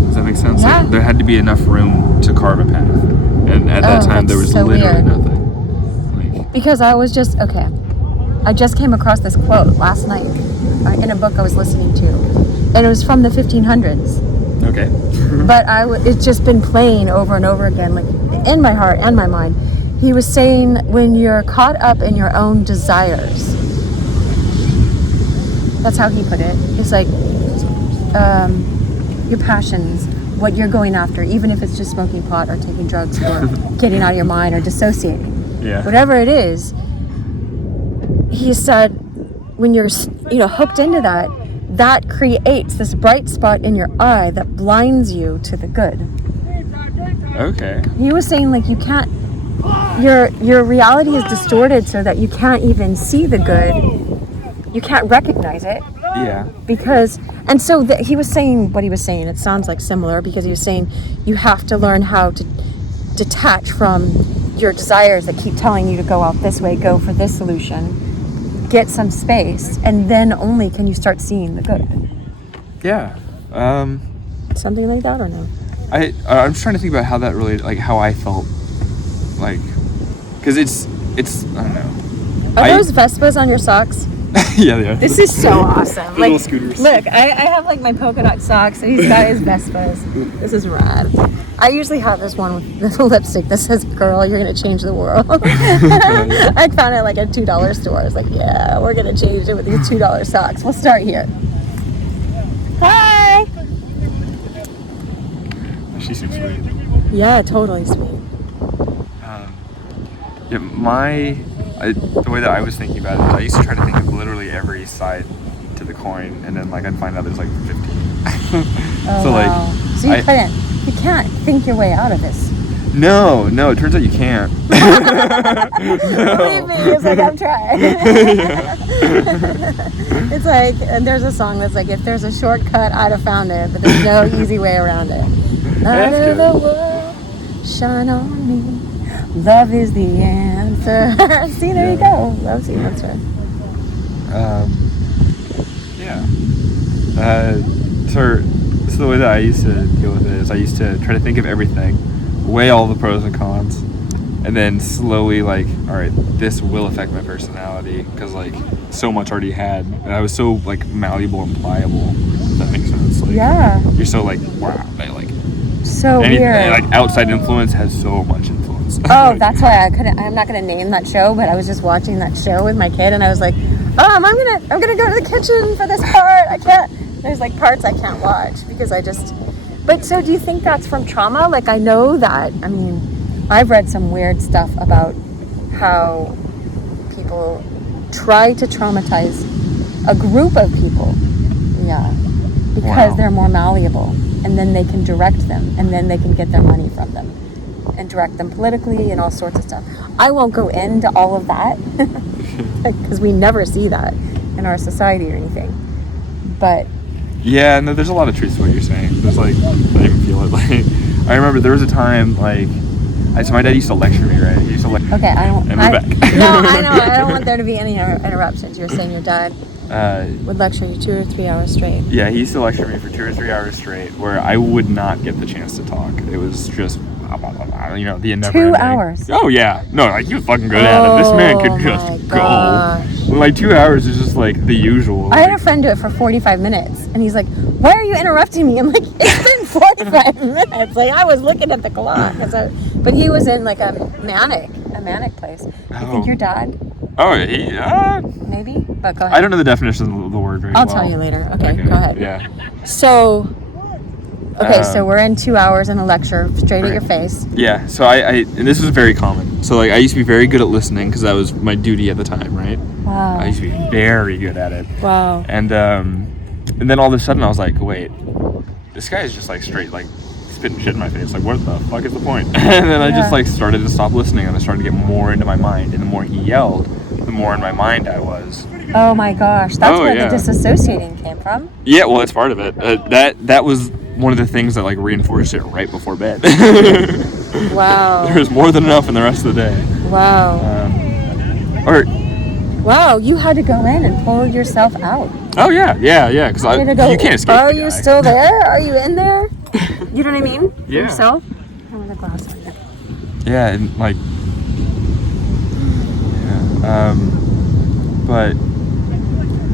Does that make sense? Yeah. Like, there had to be enough room to carve a path, and at that time there was so literally weird. nothing. Because I was just I just came across this quote last night in a book I was listening to, and it was from the 1500s. Okay. But it's just been playing over and over again, like in my heart and my mind. He was saying, when you're caught up in your own desires, that's how he put it. It's like your passions, what you're going after, even if it's just smoking pot or taking drugs or getting out of your mind or dissociating. Yeah. Whatever it is, he said, when you're hooked into that, that creates this bright spot in your eye that blinds you to the good. Okay. He was saying, like, you can't, your reality is distorted so that you can't even see the good. You can't recognize it. Yeah. Because, and so he was saying what he was saying. It sounds like similar, because he was saying you have to learn how to detach from your desires that keep telling you to go out this way, go for this solution, get some space, and then only can you start seeing the good. Yeah. Something like that, or no? I'm just trying to think about how that related, like how I felt, like, because it's I don't know. Are those Vespas on your socks? Yeah, they are. This is so awesome. Like, little scooters. Look, I have like my polka dot socks, and he's got his Vespas. This is rad. I usually have this one with the lipstick that says, "Girl, you're gonna change the world." I found it like at $2 store. I was like, yeah, we're gonna change it with these $2 socks. We'll start here. Hi. She seems sweet. Yeah, totally sweet. The way that I was thinking about it is I used to try to think of literally every side to the coin, and then like I'd find out there's like 15. Oh, so wow. So you can't think your way out of this. No, it turns out you can't. Believe me, it's like, I'm trying. It's like, and there's a song that's like, if there's a shortcut, I'd have found it, but there's no easy way around it. Light of the world, shine on me. Love is the answer. See, there you go. Love's the answer. So the way that I used to deal with it is I used to try to think of everything, weigh all the pros and cons, and then slowly, like, all right, this will affect my personality, because like so much already had, and I was so like malleable and pliable. If that makes sense. Like, yeah. You're so like, wow, like so weird. Like outside influence has so much influence. Oh, that's why I'm not gonna name that show, but I was just watching that show with my kid, and I was like, I'm gonna go to the kitchen for this part. I can't. There's like parts I can't watch because But so do you think that's from trauma? Like, I know that, I mean, I've read some weird stuff about how people try to traumatize a group of people. Yeah. Because they're more malleable, and then they can direct them, and then they can get their money from them and direct them politically and all sorts of stuff. I won't go into all of that because we never see that in our society or anything. But yeah, no, there's a lot of truth to what you're saying. There's like, I even feel it. Like, I remember there was a time, like, so my dad used to lecture me, right? He used to lecture. Okay, I don't. And we're back. No, I know. I don't want there to be any interruptions. You're saying your dad would lecture you 2 or 3 hours straight. Yeah, he used to lecture me for 2 or 3 hours straight, where I would not get the chance to talk. It was just, the never. 2 hours. Oh yeah, no, like he was fucking good at it. This man could just go. Like 2 hours is just like the usual. I had a friend do it for 45 minutes, and he's like, "Why are you interrupting me?" I'm like, "It's been 45 minutes." Like I was looking at the clock, but he was in like a manic place. I think your dad. Oh, maybe, but go ahead. I don't know the definition of the word very I'll well. tell you later. Okay, go ahead. Yeah. So we're in 2 hours in a lecture, straight at your face. Yeah. So and this was very common. So like I used to be very good at listening because that was my duty at the time, right? Wow. I used to be very good at it. Wow. And then all of a sudden I was like, wait, this guy is just like straight like spitting shit in my face. Like, what the fuck is the point? And then I just like started to stop listening, and I started to get more into my mind. And the more he yelled, the more in my mind I was. Oh my gosh, that's where the disassociating came from. Yeah, well, that's part of it. That was one of the things that like reinforced it right before bed. Wow. There was more than enough in the rest of the day. Wow. Wow, you had to go in and pull yourself out. Oh yeah, because you can't escape. Are you still there? Are you in there? You know what I mean? Yeah. Yourself? I want a glass on it. Yeah, and like, but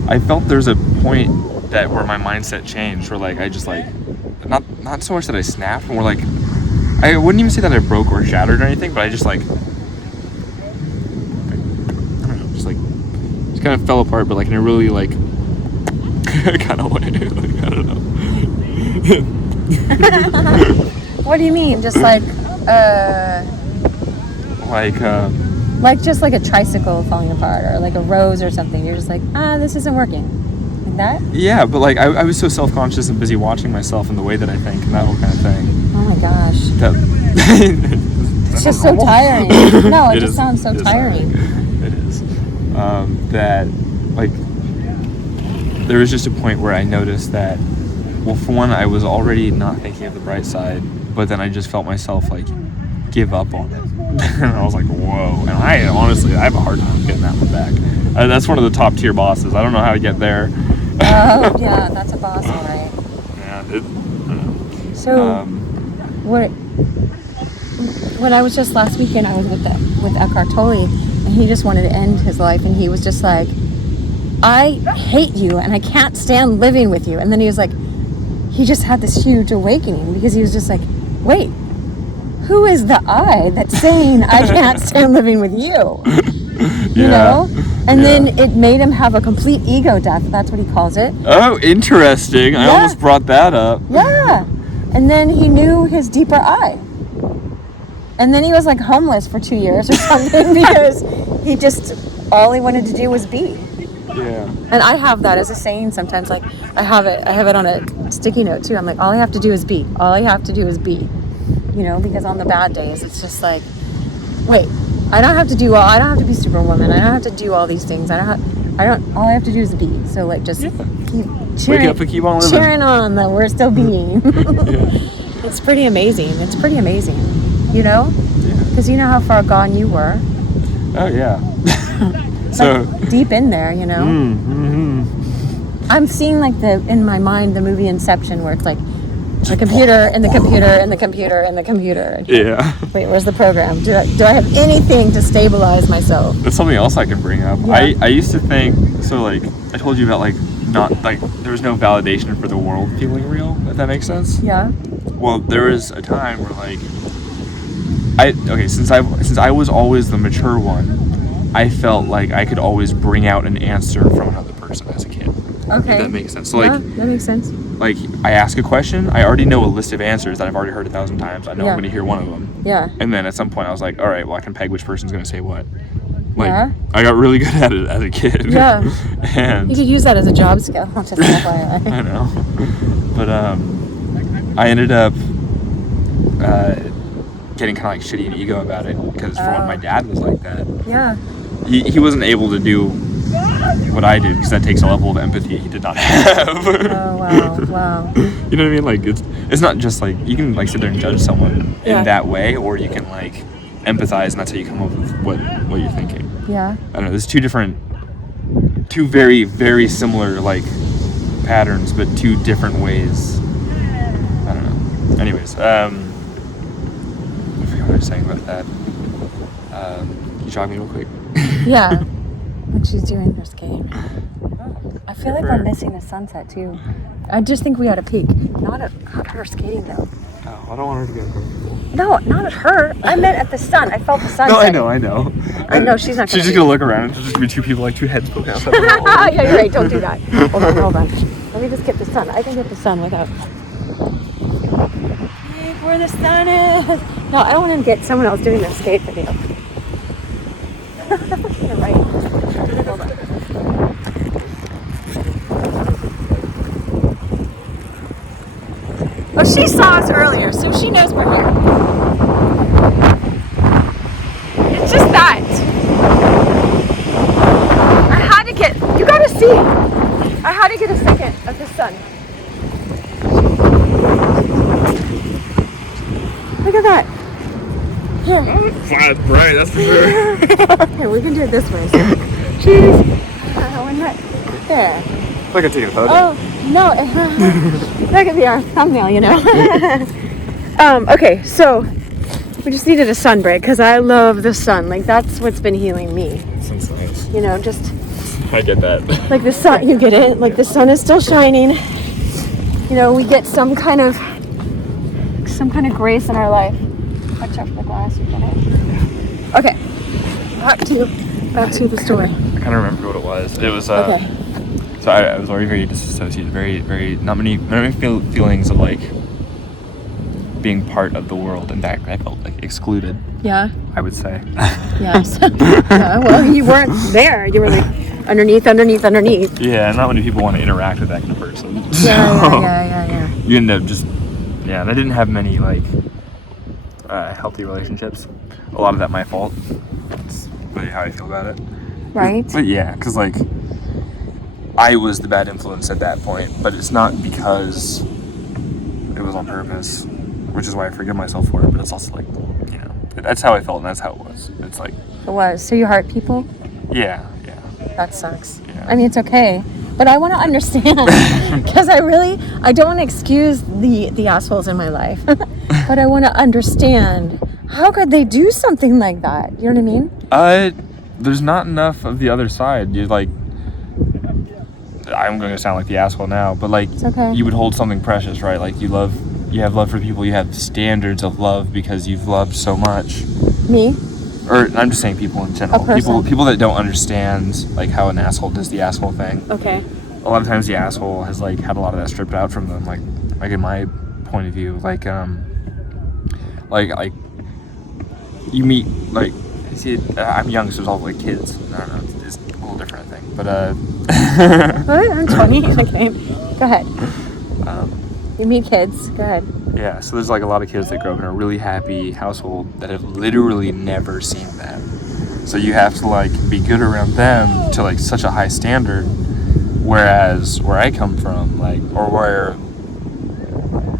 I felt there's a point where my mindset changed, where like I just like, not so much that I snapped, more like, I wouldn't even say that I broke or shattered or anything, but I just like, I don't know, just kind of fell apart, but like in a really like kind of way, like, I don't know. What do you mean? Just like just like a tricycle falling apart, or like a rose or something. You're just like, this isn't working. Like that? Yeah, but like I was so self-conscious and busy watching myself and the way that I think and that whole kind of thing. Oh my gosh. It's just so normal? tiring. No, it just sounds so tiring. It is. That like there was just a point where I noticed that, well, for one, I was already not thinking of the bright side, but then I just felt myself like give up on it. And I was like, whoa. And I honestly have a hard time getting that one back. That's one of the top tier bosses. I don't know how to get there. Oh, yeah, that's a boss, all right. Yeah. I don't know. So, when I was just last weekend, I was with Eckhart Tolle, and he just wanted to end his life, and he was just like, I hate you, and I can't stand living with you. And then he was like, he just had this huge awakening, because he was just like, wait, who is the I that's saying I can't stand living with you? You know? And then it made him have a complete ego death. That's what he calls it. Oh, interesting. I almost brought that up. Yeah. And then he knew his deeper I. And then he was like homeless for 2 years or something because all he wanted to do was be. Yeah. And I have that as a saying sometimes. Like I have it on a sticky note too. I'm like, all I have to do is be. All I have to do is be. You know, because on the bad days, it's just like, wait, I don't have to be Superwoman. I don't have to do all these things. all I have to do is be. So like, just keep cheering, wake up and keep on living. Cheering on that we're still being. It's pretty amazing. You know? Yeah. Because you know how far gone you were. Oh, yeah. So like deep in there, you know? Mm-hmm. I'm seeing like in my mind, the movie Inception, where it's like, the computer and the computer and the computer and the computer. Yeah. Wait, where's the program? Do I have anything to stabilize myself? That's something else I can bring up. Yeah. I used to think, so like, I told you about like, not like, there was no validation for the world feeling real, if that makes sense. Yeah. Well, there was a time where like, since I was always the mature one, I felt like I could always bring out an answer from another person as a kid. Okay. If that makes sense. So like, that makes sense. Like, I ask a question, I already know a list of answers that I've already heard 1,000 times. I know I'm going to hear one of them. Yeah. And then at some point I was like, all right, well, I can peg which person's going to say what. Like, yeah. I got really good at it as a kid. Yeah. And you could use that as a job skill. Just FYI. I know. But I ended up getting kind of like shitty and ego about it because for one, my dad was like that. Yeah. He wasn't able to do what I did because that takes a level of empathy he did not have. Oh wow. You know what I mean? Like it's not just like you can like sit there and judge someone in that way, or you can like empathize, and that's how you come up with what you're thinking. Yeah. I don't know. There's two very very similar like patterns, but two different ways. I don't know. Anyways, I forgot what I was saying about that. Can you jog me real quick? Yeah. think she's doing her skating. I feel like we're missing a sunset too. I just think we ought to peek. Not at her skating though. Oh, I don't want her to get hurt. No, not at her. I meant at the sun. I felt the sun. No, I know. I know she's not. She's just gonna look around and there's just gonna be two people, like two heads poking outside. Yeah, you're right. Don't do that. Hold on. Let me just get the sun. I can get the sun without. Hey, where the sun is. No, I don't want to get someone else doing their skate video. You're right. Hold on. Well, she saw us earlier, so she knows we're here. It's just that. I had to get, you gotta see. I had to get a second of the sun. Look at that. Here. Oh, it's flat, bright, that's for sure. Here, we can do it this way. So. Cheese. There. It's like I'm taking a photo. Oh, no. That could be our thumbnail, you know. Okay, so we just needed a sun break because I love the sun. Like, that's what's been healing me. Sun's nice. You know, just I get that. like the sun, you get it? Like the sun is still shining. You know, we get some kind of grace in our life. Watch out for the glass, you get it? Okay, back to the story. I kind of remember what it was. It was, Okay. So I was already very disassociated, very, not many feelings of like being part of the world. In fact, I felt like excluded. Yeah. I would say. Yes. Yeah, well, you weren't there. You were like underneath. Yeah, not many people want to interact with that kind of person. Yeah. You end up just, and I didn't have many like healthy relationships. A lot of that my fault. That's really how I feel about it. Right. But yeah, because like I was the bad influence at that point, but it's not because it was on purpose, which is why I forgive myself for it. But it's also like, that's how I felt and that's how it was. It's like It was. So you hurt people? Yeah. That sucks. Yeah. I mean, it's okay. But I want to understand because I don't want to excuse the assholes in my life. But I want to understand, how could they do something like that? You know what I mean? There's not enough of the other side. You're like, I'm going to sound like the asshole now, but like, it's okay. You would hold something precious, right? Like you have love for people, you have standards of love because you've loved so much. Me? Or I'm just saying people in general. A person. People that don't understand like how an asshole does the asshole thing. Okay. A lot of times the asshole has like had a lot of that stripped out from them. Like in my point of view, like you meet like, see, I'm young, so there's all like kids. I don't know, it's a little different thing. But What? I'm 20. Okay. Go ahead. You meet kids. Go ahead. Yeah, so there's like a lot of kids that grow up in a really happy household that have literally never seen that. So you have to like be good around them to like such a high standard. Whereas where I come from, like, or where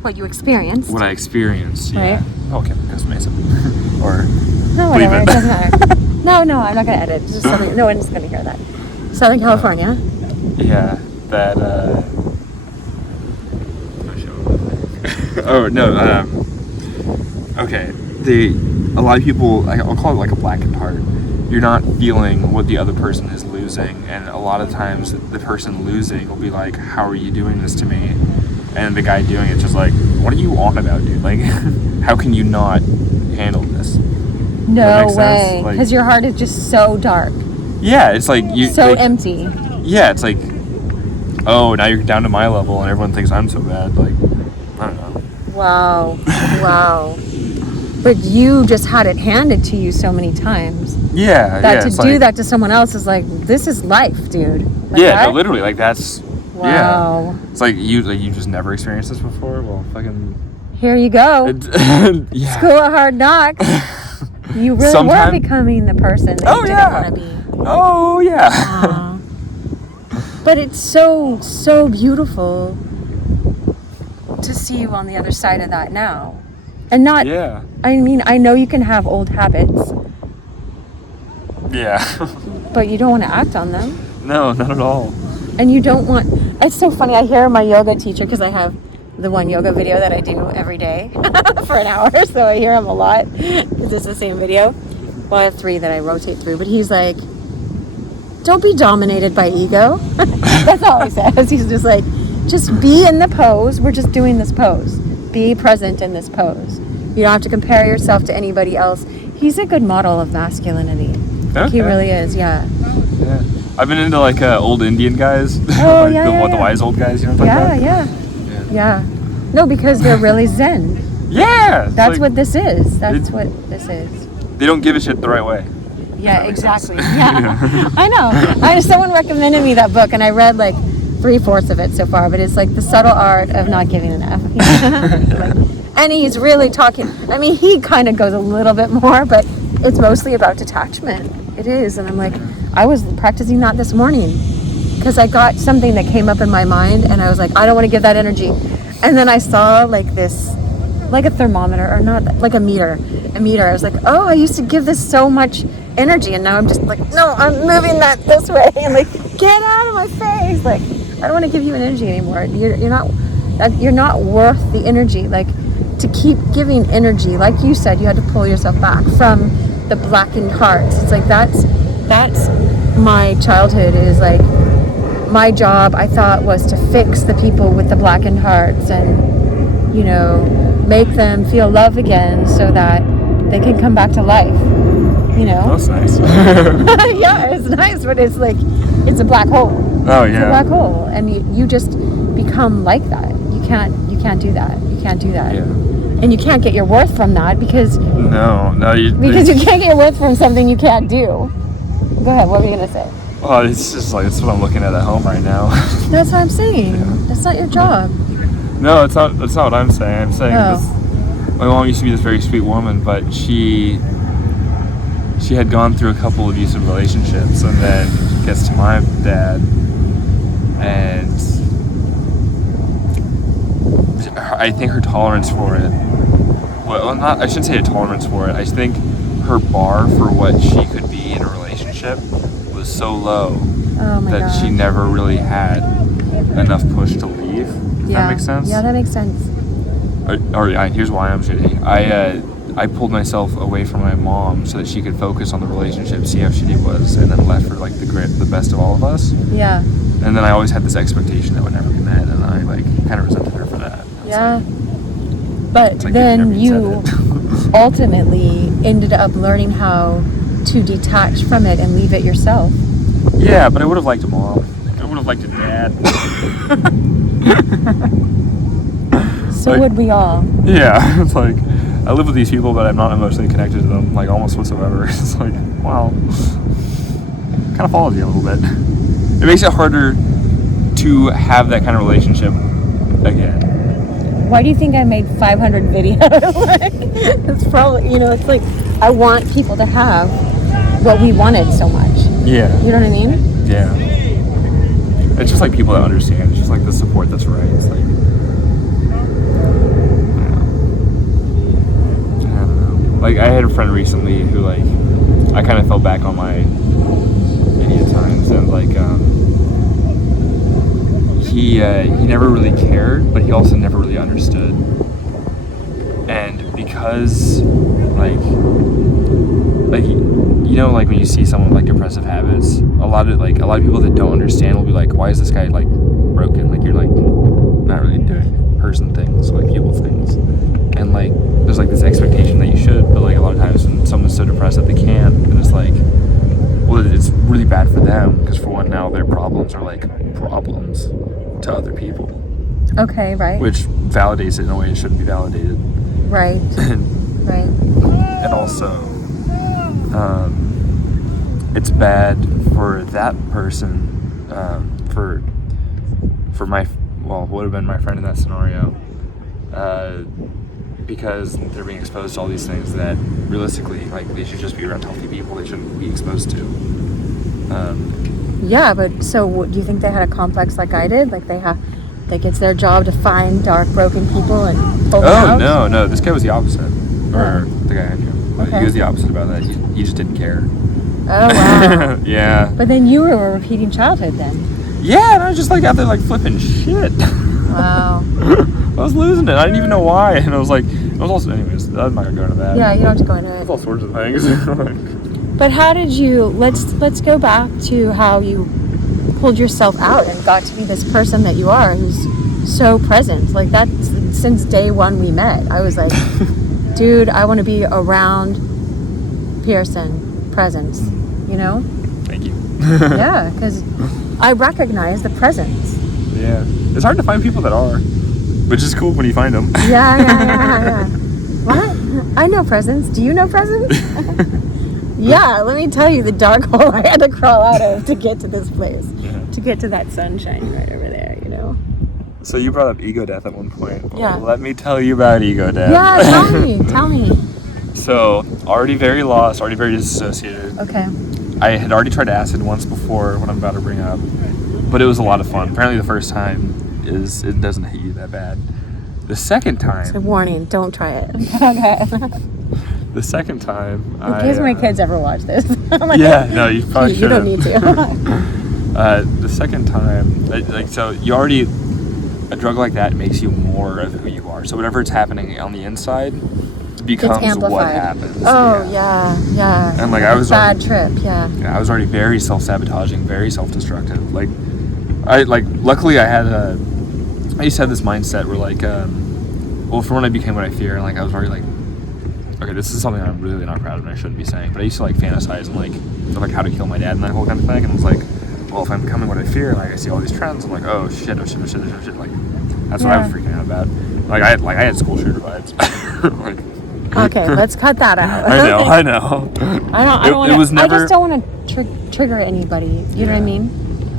What you experienced. what I experienced, yeah. Right. Okay, that's amazing. Or No, leave whatever. it. It doesn't matter. No, I'm not gonna edit. It's just Southern, no one's gonna hear that. Southern California. Yeah, that. Oh no. Okay. A lot of people. I'll call it like a blackened heart. You're not feeling what the other person is losing, and a lot of times the person losing will be like, "How are you doing this to me?" And the guy doing it's just like, "What are you on about, dude? Like, how can you not handle this?" No way. Because your heart is just so dark. Yeah, it's like you. So like, empty. Yeah, it's like, oh, now you're down to my level, and everyone thinks I'm so bad. Like, I don't know. Wow. But you just had it handed to you so many times. Yeah, that to do that to someone else is like, this is life, dude. Like yeah, no, literally, like that's. Wow. Yeah. It's like you just never experienced this before. Well, fucking. Here you go. Yeah. School of hard knocks. You really were becoming the person that you didn't want to be. Oh yeah. But it's so beautiful to see you on the other side of that now. And not, yeah. I mean, I know you can have old habits. Yeah. But you don't want to act on them. No, not at all. And you don't want, it's so funny, I hear my yoga teacher, because I have the one yoga video that I do every day for an hour, so I hear him a lot, because it's the same video. Well, I have 3 that I rotate through, but he's like, don't be dominated by ego. That's all he says. He's just like, just be in the pose. We're just doing this pose. Be present in this pose. You don't have to compare yourself to anybody else. He's a good model of masculinity. Like, he really is, yeah. Yeah. I've been into like old Indian guys. Oh, like yeah, the wise old guys, you know what I'm talking about? Yeah. No, because they're really zen. Yeah. That's like, what this is. That's what this is. They don't give a shit the right way. Yeah, exactly. Yeah. I know. Someone recommended me that book, and I read like 3/4 of it so far, but it's like the subtle art of not giving an F. Like, and he's really talking, I mean, he kind of goes a little bit more, but it's mostly about detachment. It is. And I'm like, I was practicing that this morning because I got something that came up in my mind, and I was like, I don't want to give that energy. And then I saw like this, like a thermometer, or not, like a meter. I was like, oh, I used to give this so much energy, and now I'm just like, no, I'm moving that this way. I'm like, get out of my face. Like, I don't want to give you an energy anymore. You're not worth the energy. Like, to keep giving energy, like you said, you had to pull yourself back from the blackened hearts. It's like that's my childhood. Is like, my job, I thought, was to fix the people with the blackened hearts and, you know, make them feel love again so that they can come back to life. You know? That's nice. Yeah, it's nice, but it's like, it's a black hole. Oh, It's yeah. a black hole, and you just become like that. You can't do that. You can't do that. Yeah. And you can't get your worth from that because No, you can't get your worth from something you can't do. Go ahead. What were you gonna say? Well, it's just like, it's what I'm looking at home right now. That's what I'm saying. Yeah. That's not your job. No, that's not what I'm saying. I'm saying Oh. this, my mom used to be this very sweet woman, but she had gone through a couple abusive relationships, and then gets to my dad, and I think her tolerance for it, I shouldn't say a tolerance for it, I think her bar for what she could be in a relationship was so low that she never really had enough push to leave. Does that make sense? Yeah, that makes sense. Here's why I'm shitty. I pulled myself away from my mom so that she could focus on the relationship, see how shitty it was, and then left her like the best of all of us. Yeah. And then I always had this expectation that would never be met, and I like kind of resented her for that. Yeah. But like then never you said it. ultimately ended up learning how to detach from it and leave it yourself. Yeah, but I would have liked a mom. I would have liked a dad. So Like, would we all. Yeah, it's like, I live with these people, but I'm not emotionally connected to them, like, almost whatsoever. It's like, wow. Kind of follows you a little bit. It makes it harder to have that kind of relationship again. Why do you think I made 500 videos? Like, it's probably, it's like, I want people to have what we wanted so much. Yeah. You know what I mean? Yeah. It's just like people that understand. It's just like the support that's right. It's like, I don't know. Like, I had a friend recently who, like, I kind of fell back on my idiot times, and like, he never really cared, but he also never really understood. And because, like like when you see someone with like depressive habits, a lot of people that don't understand will be like, why is this guy like broken? Like, you're like not really doing person things, like people things, and like there's like this expectation that you should, but like a lot of times when someone's so depressed that they can't, and it's like, well, it's really bad for them because for one, now their problems are like problems to other people. Okay, right. Which validates it in a way it shouldn't be validated. Right. Right. And also, it's bad for that person, for my, well, would have been my friend in that scenario, because they're being exposed to all these things that realistically, like, they should just be around healthy people. They shouldn't be exposed to. Yeah, but so do you think they had a complex like I did? Like like it's their job to find dark, broken people and pull them out? No, this guy was the opposite. Or the guy I knew. Okay. He was the opposite about that. He just didn't care. Oh, wow. Yeah. But then you were a repeating childhood then. Yeah, and I was just like out there like flipping shit. Wow. I was losing it. I didn't even know why. And I was like, it was also, anyways, I'm not going to go into that. Yeah, you don't have to go into It it. was all sorts of things. But how did you? Let's go back to how you pulled yourself out and got to be this person that you are, who's so present. Like that since day one we met. I was like, dude, I want to be around Pearson presence. You know? Thank you. Yeah, because I recognize the presence. Yeah, it's hard to find people that are, which is cool when you find them. Yeah. What? I know presence. Do you know presence? Yeah, let me tell you the dark hole I had to crawl out of to get to this place, to get to that sunshine right over there, you know? So you brought up ego death at one point. Yeah. Well, let me tell you about ego death. Yeah, tell me. So, already very lost, already very disassociated. Okay. I had already tried acid once before, what I'm about to bring up, but it was a lot of fun. Apparently the first time it doesn't hit you that bad. The second time... So warning, don't try it. Okay. The second time, In case my kids ever watch this. Yeah, no, you probably You don't need to. The second time, so you already... A drug like that makes you more of who you are. So whatever it's happening on the inside becomes what happens. Oh, yeah. And like I was bad trip, yeah. I was already very self-sabotaging, very self-destructive. Luckily I used to have this mindset where for when I became what I fear, like I was already like, okay, this is something I'm really not proud of and I shouldn't be saying, but I used to like fantasize and like how to kill my dad and that whole kind of thing, and I was like, well, if I'm becoming what I fear, like I see all these trends, I'm like, oh shit, like that's what I was freaking out about. Like I had school shooter vibes. Okay, let's cut that out. I know. I don't want to. I just don't want to trigger anybody. You know what I mean?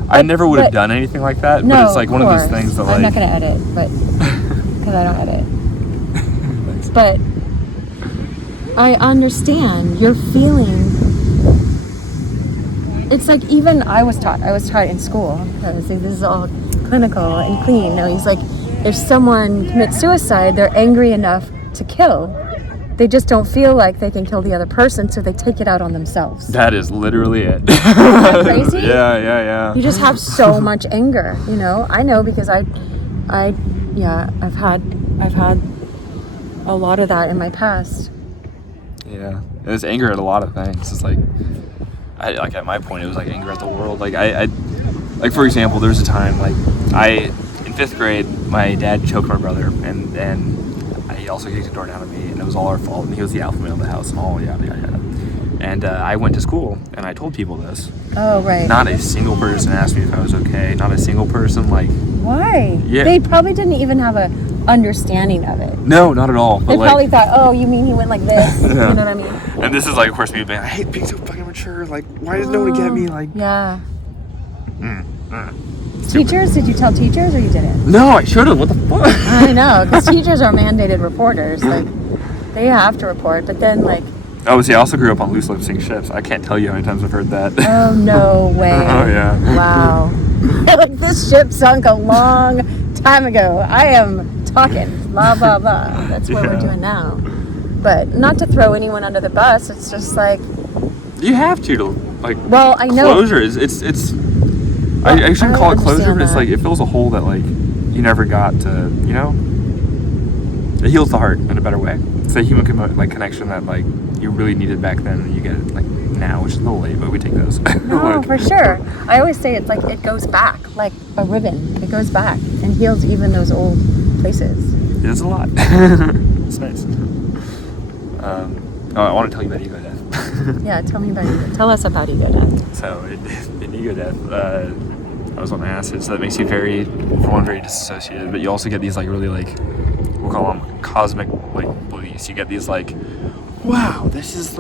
I never would have done anything like that. No, but it's like one of those things that I'm not gonna edit, but because I don't edit. But I understand your feeling. It's like even I was taught in school. This is all clinical and clean. No, he's like, if someone commits suicide, they're angry enough to kill. They just don't feel like they can kill the other person, so they take it out on themselves. That is literally it. Isn't that crazy? Yeah. You just have so much anger, you know? I know because I've had a lot of that in my past. Yeah. There's anger at a lot of things. It's like at my point, it was like anger at the world. Like like for example, there was a time in 5th grade, my dad choked my brother, and he also kicked the door down on me, and it was all our fault, and he was the alpha male in the house, and all yada. And I went to school, and I told people this. Oh, right. Not a single person asked me if I was okay. Not a single person, Why? Yeah. They probably didn't even have a understanding of it. No, not at all. They probably thought, oh, you mean he went like this? Yeah. You know what I mean? And this is of course, me being, I hate being so fucking mature. Like, why does nobody get me? Yeah. Teachers? Did you tell teachers or you didn't? No, I should have. What the fuck? I know, because teachers are mandated reporters. Like, they have to report, but then, Oh, see, I also grew up on loose lip sync ships. I can't tell you how many times I've heard that. Oh, no way. Oh, yeah. Wow. This ship sunk a long time ago. I am talking, blah, blah, blah. That's what we're doing now. But not to throw anyone under the bus, it's just You have to well, I know. Closure is, I shouldn't call it closure, but it's it fills a hole that, you never got to, you know? It heals the heart in a better way. It's a human connection that, you really needed back then, and you get it, now, which is a little late, but we take those. No, for sure. I always say it's it goes back, like a ribbon. It goes back and heals even those old places. It does a lot. It's nice. I want to tell you about ego death. Yeah, tell us about ego death. So, in ego death, I was on acid, so that makes you very disassociated, but you also get these, really, we'll call them cosmic, beliefs. You get these, wow, this is,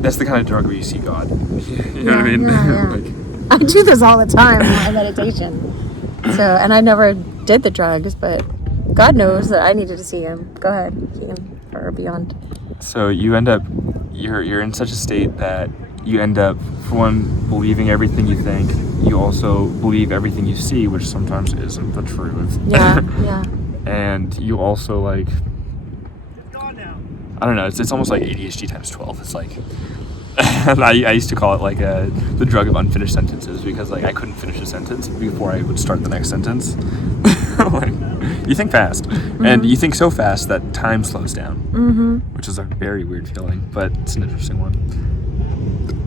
that's the kind of drug where you see God. You know what I mean? Yeah. I do this all the time in my meditation. So, and I never did the drugs, but God knows that I needed to see him. Go ahead, see him or beyond. So you end up, you're in such a state that you end up, for one, believing everything you think. You also believe everything you see, which sometimes isn't the truth. Yeah. And you also I don't know. It's almost like ADHD times 12. It's I used to call it the drug of unfinished sentences, because I couldn't finish a sentence before I would start the next sentence. You think fast, and you think so fast that time slows down, which is a very weird feeling, but it's an interesting one.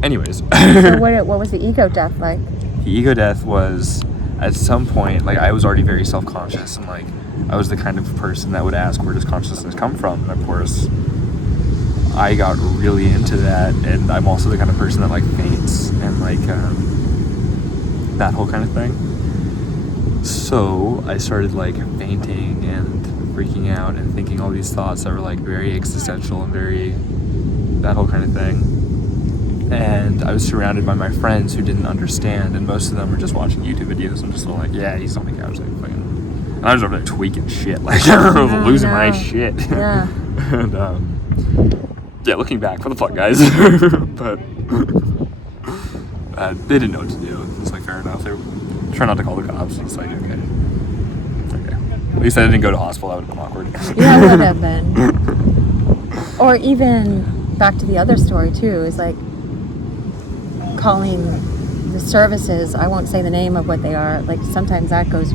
anyways. So what was the ego death like? The ego death was, at some point, like, I was already very self-conscious, and, like, I was the kind of person that would ask, where does consciousness come from? And, of course, I got really into that, and I'm also the kind of person that, like, faints, and, like, that whole kind of thing. So, I started, like, fainting and freaking out and thinking all these thoughts that were, like, very existential and very, that whole kind of thing. And I was surrounded by my friends who didn't understand, and most of them were just watching YouTube videos and just like, yeah, he's on the couch, like, fucking. And I was over there tweaking shit, like, I was losing my shit. Yeah. And, yeah, looking back, what the fuck, guys? But, they didn't know what to do. It's like, fair enough. They were trying not to call the cops. It's like, okay. At least I didn't go to hospital. That would have been awkward. Yeah, it would have been. Or even, back to the other story, too, is like, calling the services, I won't say the name of what they are, like sometimes that goes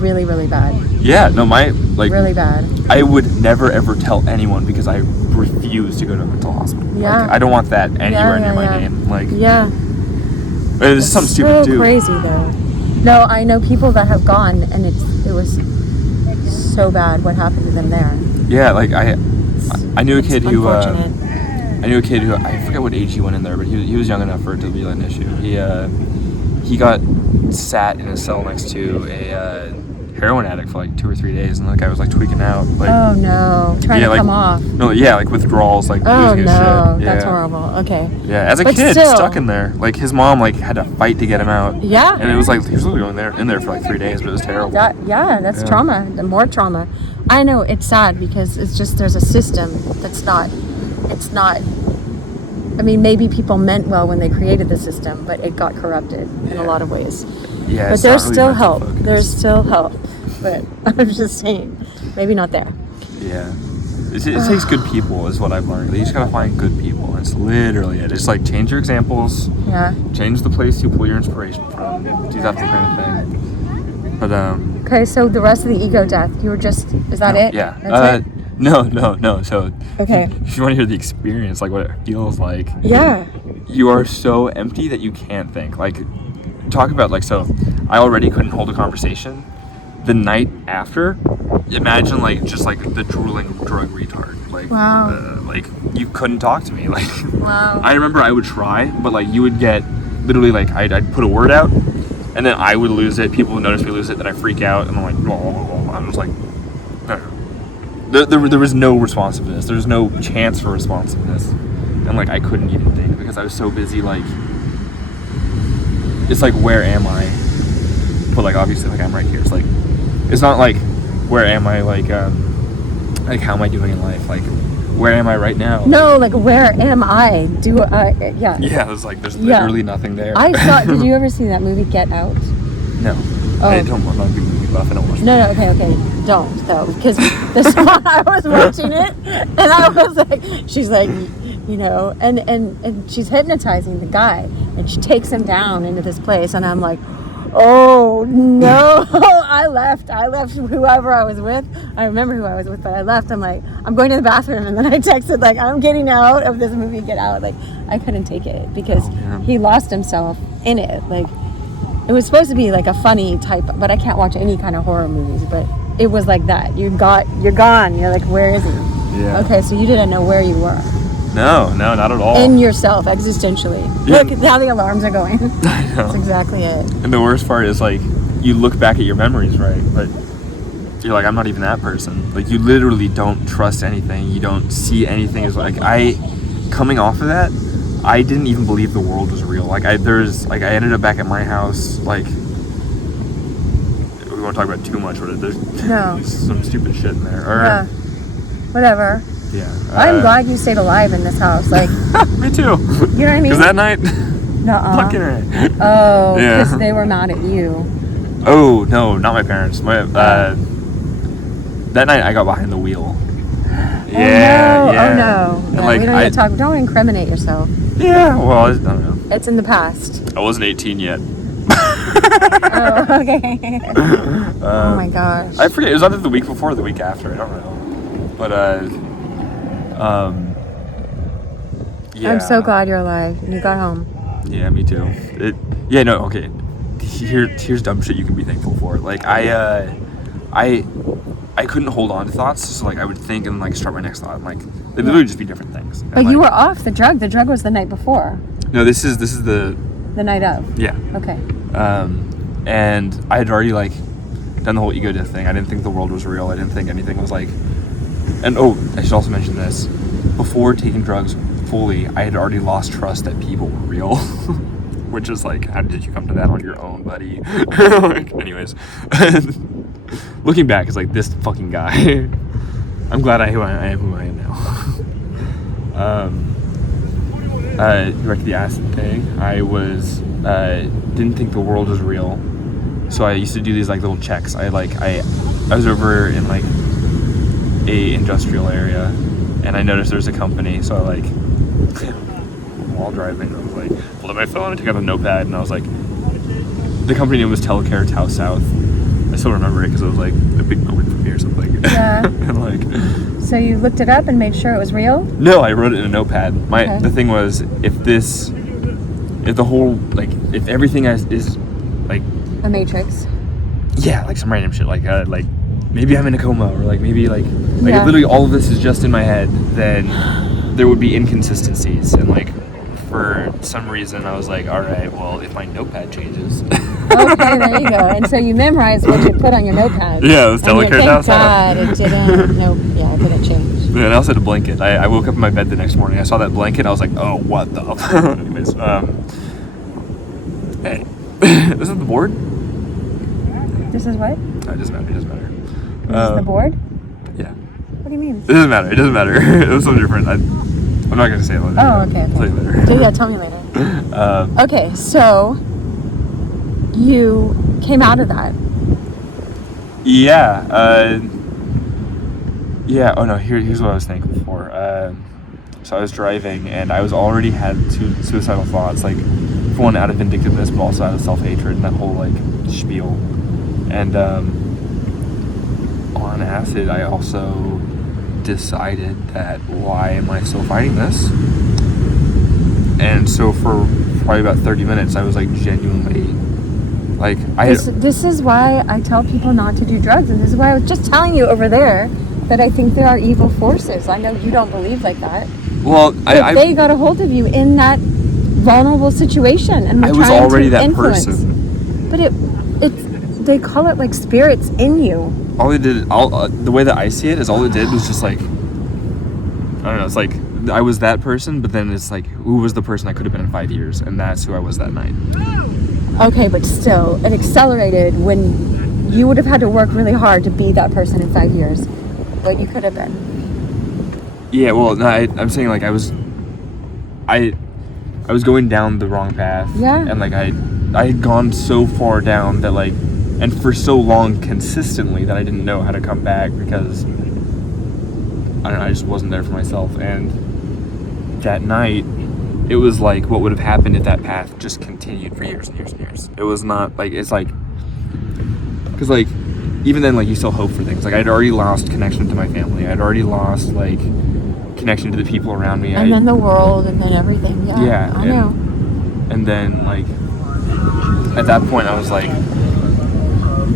really, really bad. Yeah, no, really bad. I would never ever tell anyone because I refuse to go to a mental hospital. Yeah. Like, I don't want that anywhere near my name. Like, yeah. It's something stupid too. So crazy though. No, I know people that have gone and it was so bad what happened to them there. Yeah, like I knew a kid who I forget what age he went in there, but he was young enough for it to be an issue. He got sat in a cell next to a heroin addict for like 2 or 3 days, and the guy was like tweaking out. Like, oh no, trying to come off. No, yeah, like withdrawals, like losing his shit. Oh no, Yeah. that's horrible. Okay. Yeah, as a kid, stuck in there. Like his mom like had to fight to get him out. Yeah. And it was like he was literally going in there for like 3 days, but it was terrible. That's trauma. More trauma. I know it's sad because it's just there's a system that's not. It's not. I mean, maybe people meant well when they created the system, but it got corrupted in a lot of ways. Yeah, but there's still help. There's still help. But I'm just saying, maybe not there. Yeah. It takes good people, is what I've learned. You just gotta find good people. It's literally it. It's like change your examples. Yeah. Change the place you pull your inspiration from. Do that kind of thing. But Okay, so the rest of the ego death, you were just. Is that it? Yeah. That's it? No. So. Okay. If you want to hear the experience, like what it feels like. Yeah. You are so empty that you can't think. Like, talk about like so. I already couldn't hold a conversation. The night after, imagine like just like the drooling drug retard. Like, wow. Like you couldn't talk to me. Like, wow. I remember I would try, but like you would get literally like I'd put a word out, and then I would lose it. People would notice me lose it, then I freak out, and I'm like, I was like, I don't know. There was no responsiveness. There was no chance for responsiveness, and like I couldn't even think because I was so busy. Like, it's like, where am I? But like obviously, like I'm right here. It's like. It's not like, where am I, like how am I doing in life? Like, where am I right now? No, like, where am I? Yeah. Yeah, there's literally nothing there. Did you ever see that movie, Get Out? No. Oh. I'm not a big movie buff, I don't watch No, okay. Don't, though, because this one, I was watching it, and I was like, she's like, you know, and she's hypnotizing the guy, and she takes him down into this place, and I'm like, oh no. I left whoever I was with. I remember who I was with, but I left. I'm like, I'm going to the bathroom, and then I texted like, I'm getting out of this movie, Get Out. Like, I couldn't take it because he lost himself in it. Like, it was supposed to be like a funny type, but I can't watch any kind of horror movies, but it was like that. You're gone. You're like, where is he? Yeah. Okay, so you didn't know where you were. No, not at all. In yourself, existentially. Yeah. Look how the alarms are going. I know. That's exactly it. And the worst part is, like, you look back at your memories, right? But you're like, I'm not even that person. Like, you literally don't trust anything. You don't see anything as, like, coming off of that, I didn't even believe the world was real. Like, I ended up back at my house, like, we won't talk about too much, but there's some stupid shit in there. Yeah. Whatever. Yeah. I'm glad you stayed alive in this house. Like, me too. You know what I mean? Because that night, fucking it. Oh, because they were mad at you. Oh no, not my parents. That night I got behind the wheel. Yeah. Oh no. Yeah, like, we don't need to talk. Don't incriminate yourself. Yeah. Well, I don't know. It's in the past. I wasn't 18 yet. Oh, okay. Oh my gosh. I forget. It was either the week before or the week after. I don't know. But Yeah. I'm so glad you're alive and you got home. Yeah, me too. Okay. Here's dumb shit you can be thankful for. Like, I couldn't hold on to thoughts, so like I would think and like start my next thought, and like they'd literally just be different things. And, But like, you were off the drug. The drug was the night before. No, this is the night of. Yeah. Okay. And I had already like done the whole ego death thing. I didn't think the world was real. I didn't think anything was like. And I should also mention this. Before taking drugs fully, I had already lost trust that people were real. Which is like, how did you come to that on your own, buddy? Like, anyways, looking back, it's like this fucking guy. I'm glad I am who I am now. Back to the acid thing. I didn't think the world was real, so I used to do these like little checks. I was over in like a industrial area, and I noticed there's a company, so I like while driving, I was like pulled out my phone and took out a notepad, and I was like, the company name was Telecare Tau South. I still remember it because it was like a big moment for me or something. Yeah. And like. So you looked it up and made sure it was real? No, I wrote it in a notepad. The thing was, if everything is like a matrix. Yeah, like some random shit, like maybe I'm in a coma, or like maybe like if Yeah. literally all of this is just in my head, then there would be inconsistencies, and like for some reason I was like, all right, well, if my notepad changes. Okay, there you go. And so you memorized what you put on your notepad. Yeah, it was Telecare Tau South. Thank God it didn't. Nope. Yeah, it didn't change. Yeah, and I also had a blanket. I woke up in my bed the next morning. I saw that blanket. I was like, oh, what the? Anyways, hey, this is the board. This is what? It doesn't matter. This is the board? Yeah. What do you mean? It doesn't matter. It was so different. I'm not gonna say it later. Oh, okay. I'll tell you later. Yeah, tell me later. Okay, so you came out of that. Yeah. Yeah. Oh no. Here's what I was thankful for. So I was driving, and I was already had two suicidal thoughts. Like, for one, out of vindictiveness, but also out of self-hatred, and that whole like spiel. And on acid, I also decided that, why am I still fighting this? And so for probably about 30 minutes, I was like genuinely like This is why I tell people not to do drugs, and this is why I was just telling you over there that I think there are evil forces. I know you don't believe like that. Well, they got a hold of you in that vulnerable situation, and I was already that person. But they call it like spirits in you. All they did, the way that I see it is, all it did was just like, I don't know, it's like I was that person, but then it's like, who was the person I could have been in 5 years, and that's who I was that night. Okay, but still, it accelerated when you would have had to work really hard to be that person in 5 years, but you could have been. Yeah, well, no, I'm saying like I was going down the wrong path. Yeah. And like I had gone so far down that like, and for so long consistently, that I didn't know how to come back, because I don't know, I just wasn't there for myself. And that night, it was like what would have happened if that path just continued for years and years and years. It was not like, it's like, because like even then, like, you still hope for things. Like, I'd already lost connection to my family. I'd already lost like connection to the people around me. And then the world, and then everything. Yeah, I know. And then like at that point, I was like,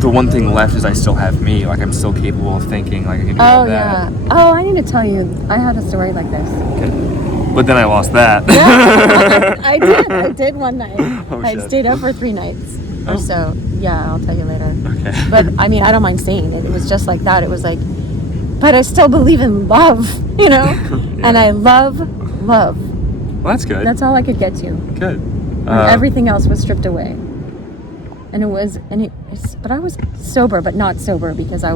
the one thing left is I still have me. Like, I'm still capable of thinking. Like, I can do all that. Oh, yeah. Oh, I need to tell you. I had a story like this. Okay. But then I lost that. Yeah, I did one night. Oh, I shit. stayed up for 3 nights or so. Yeah, I'll tell you later. Okay. But, I mean, I don't mind saying it. It was just like that. It was like, but I still believe in love, you know? Yeah. And I love love. Well, that's good. That's all I could get to. Good. Everything else was stripped away. And but I was sober, but not sober, because I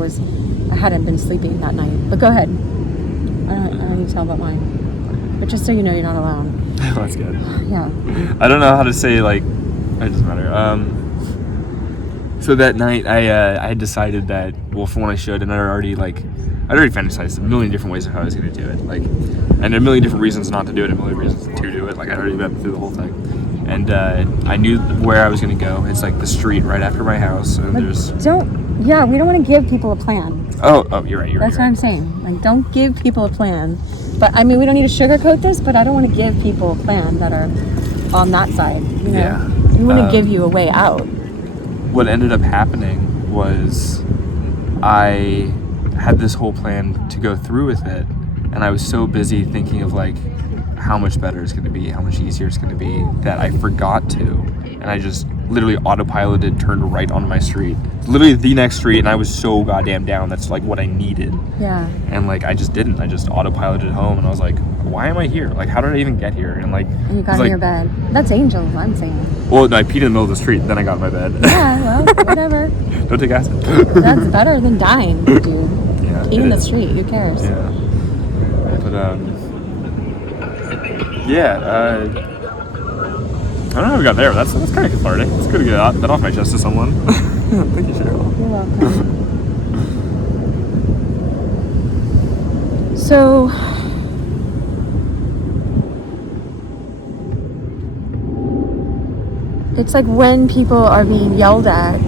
hadn't been sleeping that night. But go ahead. I don't need to tell about mine. But just so you know, you're not alone. That's good. Yeah. I don't know how to say, like, it doesn't matter. So that night, I had decided that, well, for when I should, and I'd already fantasized a million different ways of how I was going to do it. Like, and a million different reasons not to do it, a million reasons to do it. Like, I'd already been through the whole thing. And I knew where I was going to go. It's like the street right after my house. And But we don't want to give people a plan. Oh, you're right. That's what I'm saying. Like, don't give people a plan. But I mean, we don't need to sugarcoat this, but I don't want to give people a plan that are on that side. You know? Yeah. We want to give you a way out. What ended up happening was I had this whole plan to go through with it, and I was so busy thinking of like how much better it's going to be, how much easier it's going to be, that I forgot to, and I just literally autopiloted, turned right onto my street, literally the next street, and I was so goddamn down. That's like what I needed. Yeah. And like I just didn't. I just autopiloted home, and I was like, why am I here? Like, how did I even get here? And like, And you got in your bed. That's angels, I'm saying. Well, no, I peed in the middle of the street, then I got in my bed. Yeah, well, whatever. Don't take acid. That's better than dying, dude. Yeah, Pee in the street, who cares? Yeah. But I don't know how we got there. That's kind of cathartic. It's good to get that off my chest to someone. Thank you, Cheryl. You're welcome. So, it's like when people are being yelled at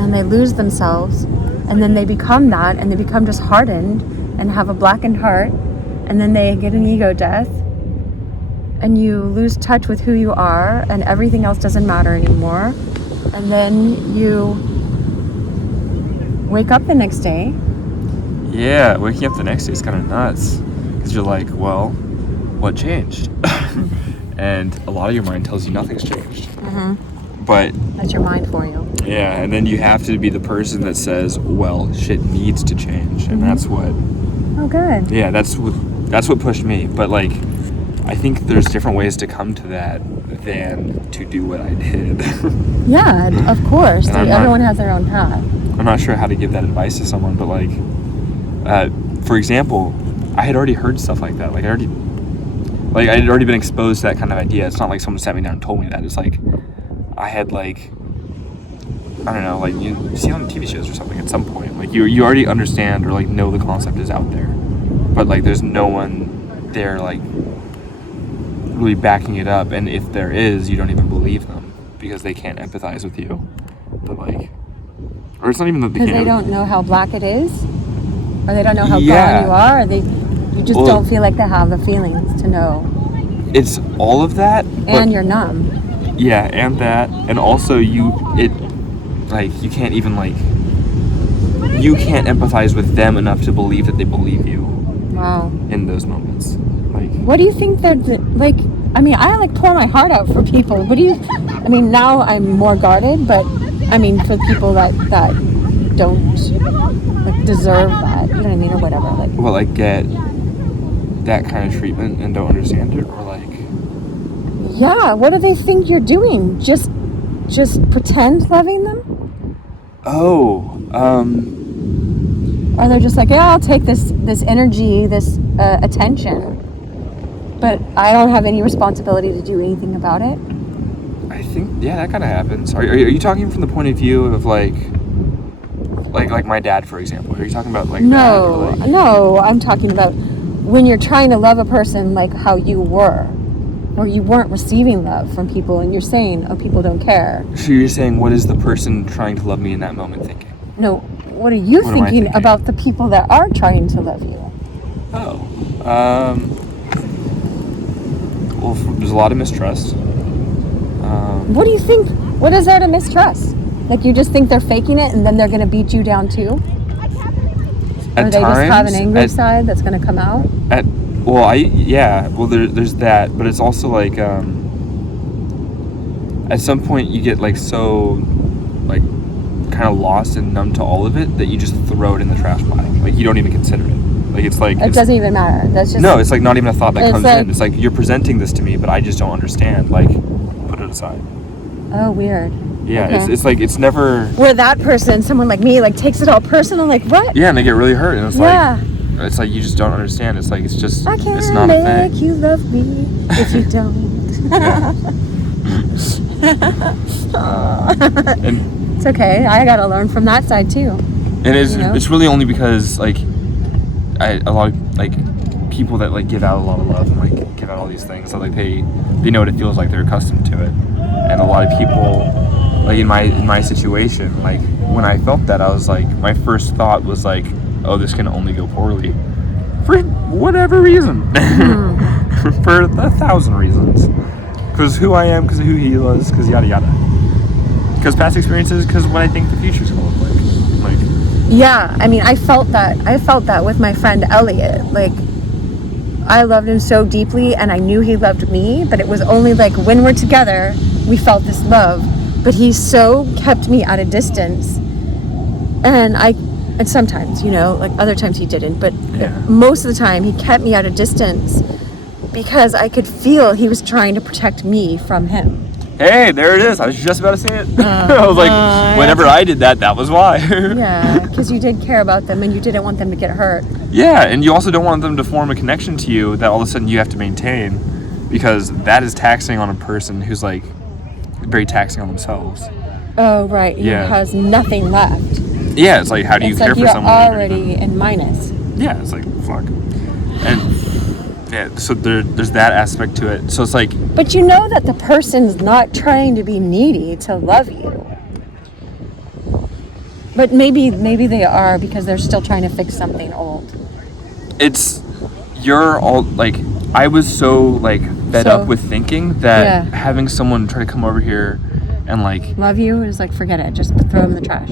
and they lose themselves, and then they become that, and they become just hardened and have a blackened heart, and then they get an ego death, and you lose touch with who you are, and everything else doesn't matter anymore, and then you wake up the next day. Yeah, waking up the next day is kind of nuts, because you're like, well, what changed? And a lot of your mind tells you nothing's changed. Mm-hmm. But that's your mind for you. Yeah, and then you have to be the person that says, well, shit needs to change, and that's what. Oh, good. Yeah, that's what pushed me. But like, I think there's different ways to come to that than to do what I did. Yeah, of course. And everyone has their own path. I'm not sure how to give that advice to someone, but like, for example, I had already heard stuff like that. Like I had already been exposed to that kind of idea. It's not like someone sat me down and told me that. It's like I had like, I don't know, like you see it on TV shows or something at some point. Like you already understand or like know the concept is out there, but like there's no one there like really backing it up. And if there is, you don't even believe them because they can't empathize with you. But like, or it's not even that because they don't know how black it is, or they don't know how gone you are, or you just don't feel like they have the feelings to know. It's all of that. And you're numb. Yeah, and that, and also you can't even you can't empathize with them enough to believe that they believe you. Wow. In those moments, like. What do you think they're like? I mean, I like pour my heart out for people. What do you? I mean, now I'm more guarded, but I mean, for people that don't like deserve that, you know what I mean, or whatever. Like. Well, like get that kind of treatment and don't understand it, or like. Yeah, what do they think you're doing? Just pretend loving them? Oh, Or they're just like, yeah, I'll take this energy, this attention, but I don't have any responsibility to do anything about it. I think, yeah, that kind of happens. Are you talking from the point of view of like my dad, for example? Are you talking about like that? Or like... No, I'm talking about when you're trying to love a person like how you were. Or you weren't receiving love from people, and you're saying, oh, people don't care. So you're saying, what is the person trying to love me in that moment thinking? No, what are you thinking about the people that are trying to love you? Oh, well, there's a lot of mistrust. What do you think? What is there to mistrust? Like you just think they're faking it, and then they're going to beat you down too? Or they just have an angry side that's going to come out? There's that, but it's also like at some point you get like so like kind of lost and numb to all of it that you just throw it in the trash pile. Like you don't even consider it. Like it's like it doesn't even matter. That's just it's like not even a thought that comes in. It's like you're presenting this to me, but I just don't understand. Like put it aside. Oh, weird. Yeah, okay. it's like it's never where that person, someone like me, like takes it all personal. Like what? Yeah, and they get really hurt, and it's like. It's like you just don't understand. It's like it's just I can't it's not a thing. Make you love me if you don't. And it's okay. I gotta learn from that side too. And it's really only because like a lot of like people that like give out a lot of love and like give out all these things, so like they know what it feels like. They're accustomed to it, and a lot of people like in my situation, like when I felt that, I was like my first thought was like, oh, this can only go poorly for whatever reason. For 1,000 reasons. Because who I am, because of who he was, because yada yada. Because past experiences, because what I think the future's gonna look like. Yeah, I mean, I felt that with my friend Elliot. Like, I loved him so deeply, and I knew he loved me, but it was only like when we're together, we felt this love. But he so kept me at a distance, and sometimes, you know, like other times he didn't, but most of the time he kept me at a distance because I could feel he was trying to protect me from him. Hey, there it is. I was just about to say it. I was like, whenever I did that, that was why. Yeah, because you did care about them and you didn't want them to get hurt. Yeah, and you also don't want them to form a connection to you that all of a sudden you have to maintain, because that is taxing on a person who's like very taxing on themselves. Oh, right. He has nothing left. Yeah, it's like, how do you care for someone? It's like you're already in minus. Yeah, it's like, fuck. And yeah, so there's that aspect to it. So it's like... But you know that the person's not trying to be needy to love you. But maybe they are, because they're still trying to fix something old. You're all, like, I was so, like, fed up with thinking that having someone try to come over here and, like... Love you is like, forget it, just throw them in the trash.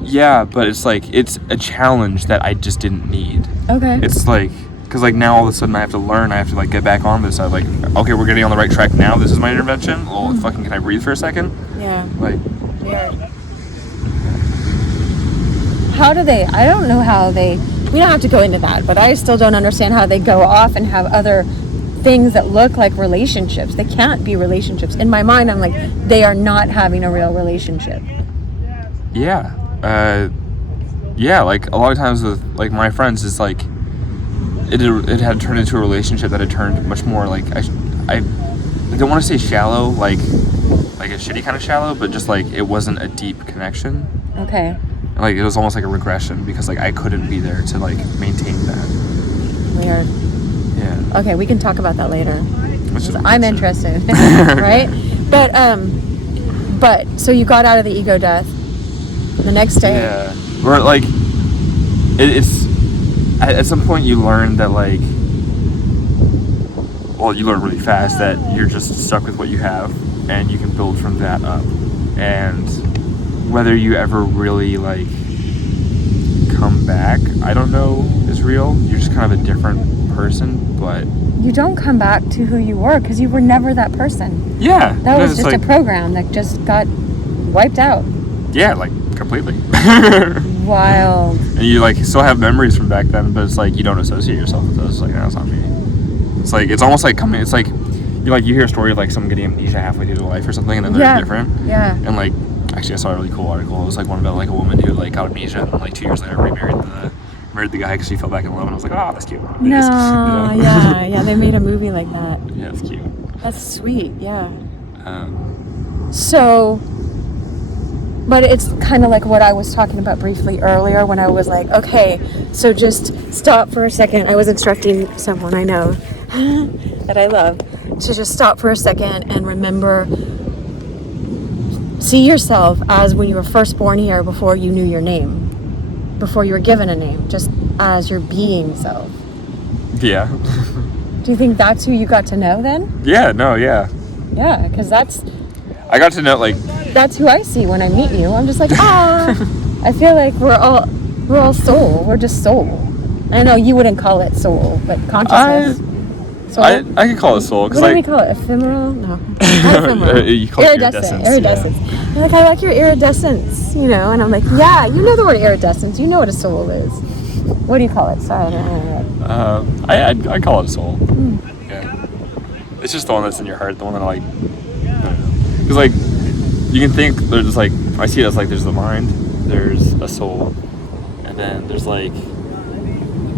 Yeah, but it's like, it's a challenge that I just didn't need. Okay. It's like... Because, like, now all of a sudden I have to learn, I have to, like, get back on this. I'm like, okay, we're getting on the right track now. This is my intervention. Oh, fucking, can I breathe for a second? Yeah. Like... Yeah. How do they... I don't know how they... We don't have to go into that, but I still don't understand how they go off and have other things that look like relationships. They can't be relationships. In my mind, I'm like, they are not having a real relationship. Yeah. Yeah, like, a lot of times with, like, my friends, it's like... It had turned into a relationship that had turned much more like I don't want to say shallow, like a shitty kind of shallow, but just like it wasn't a deep connection. Okay. Like it was almost like a regression because like I couldn't be there to like maintain that. Weird. Yeah. Okay, we can talk about that later. I'm interested, right? But so you got out of the ego death the next day. Yeah. Or like it's. At some point you learn that like, well, you learn really fast that you're just stuck with what you have and you can build from that up. And whether you ever really like come back, I don't know, is real. You're just kind of a different person, but... You don't come back to who you were because you were never that person. Yeah. That was just like, a program that just got wiped out. Yeah, like completely. Wild. And you like still have memories from back then, but it's like you don't associate yourself with those. Like, no, that's not me. It's like it's almost like coming. It's like you hear a story of like someone getting amnesia halfway through their life or something, and then they're different. Yeah. And like actually, I saw a really cool article. It was like one about like a woman who like got amnesia and like 2 years later married the guy because she fell back in love, and I was like, oh, that's cute. No, yeah, they made a movie like that. Yeah, it's cute. That's sweet. Yeah. So. But it's kind of like what I was talking about briefly earlier when I was like, okay, so just stop for a second. I was instructing someone I know that I love to just stop for a second and remember, see yourself as when you were first born here before you knew your name, before you were given a name, just as your being self. Yeah. Do you think that's who you got to know then? Yeah, no, yeah. Yeah, because I got to know, like... That's who I see when I meet you. I'm just like, I feel like we're all soul. We're just soul. I know you wouldn't call it soul, but consciousness. Soul? I could call it soul. What do we call it? Ephemeral? No. You call it iridescence. Iridescence. Yeah. Like, I like your iridescence, you know? And I'm like, yeah, you know the word iridescence. You know what a soul is. What do you call it? Sorry, I don't know. I call it a soul. Yeah. It's just the one that's in your heart, the one that I like... Because, like, you can think there's, like, I see it as, like, there's the mind, there's a soul, and then there's, like,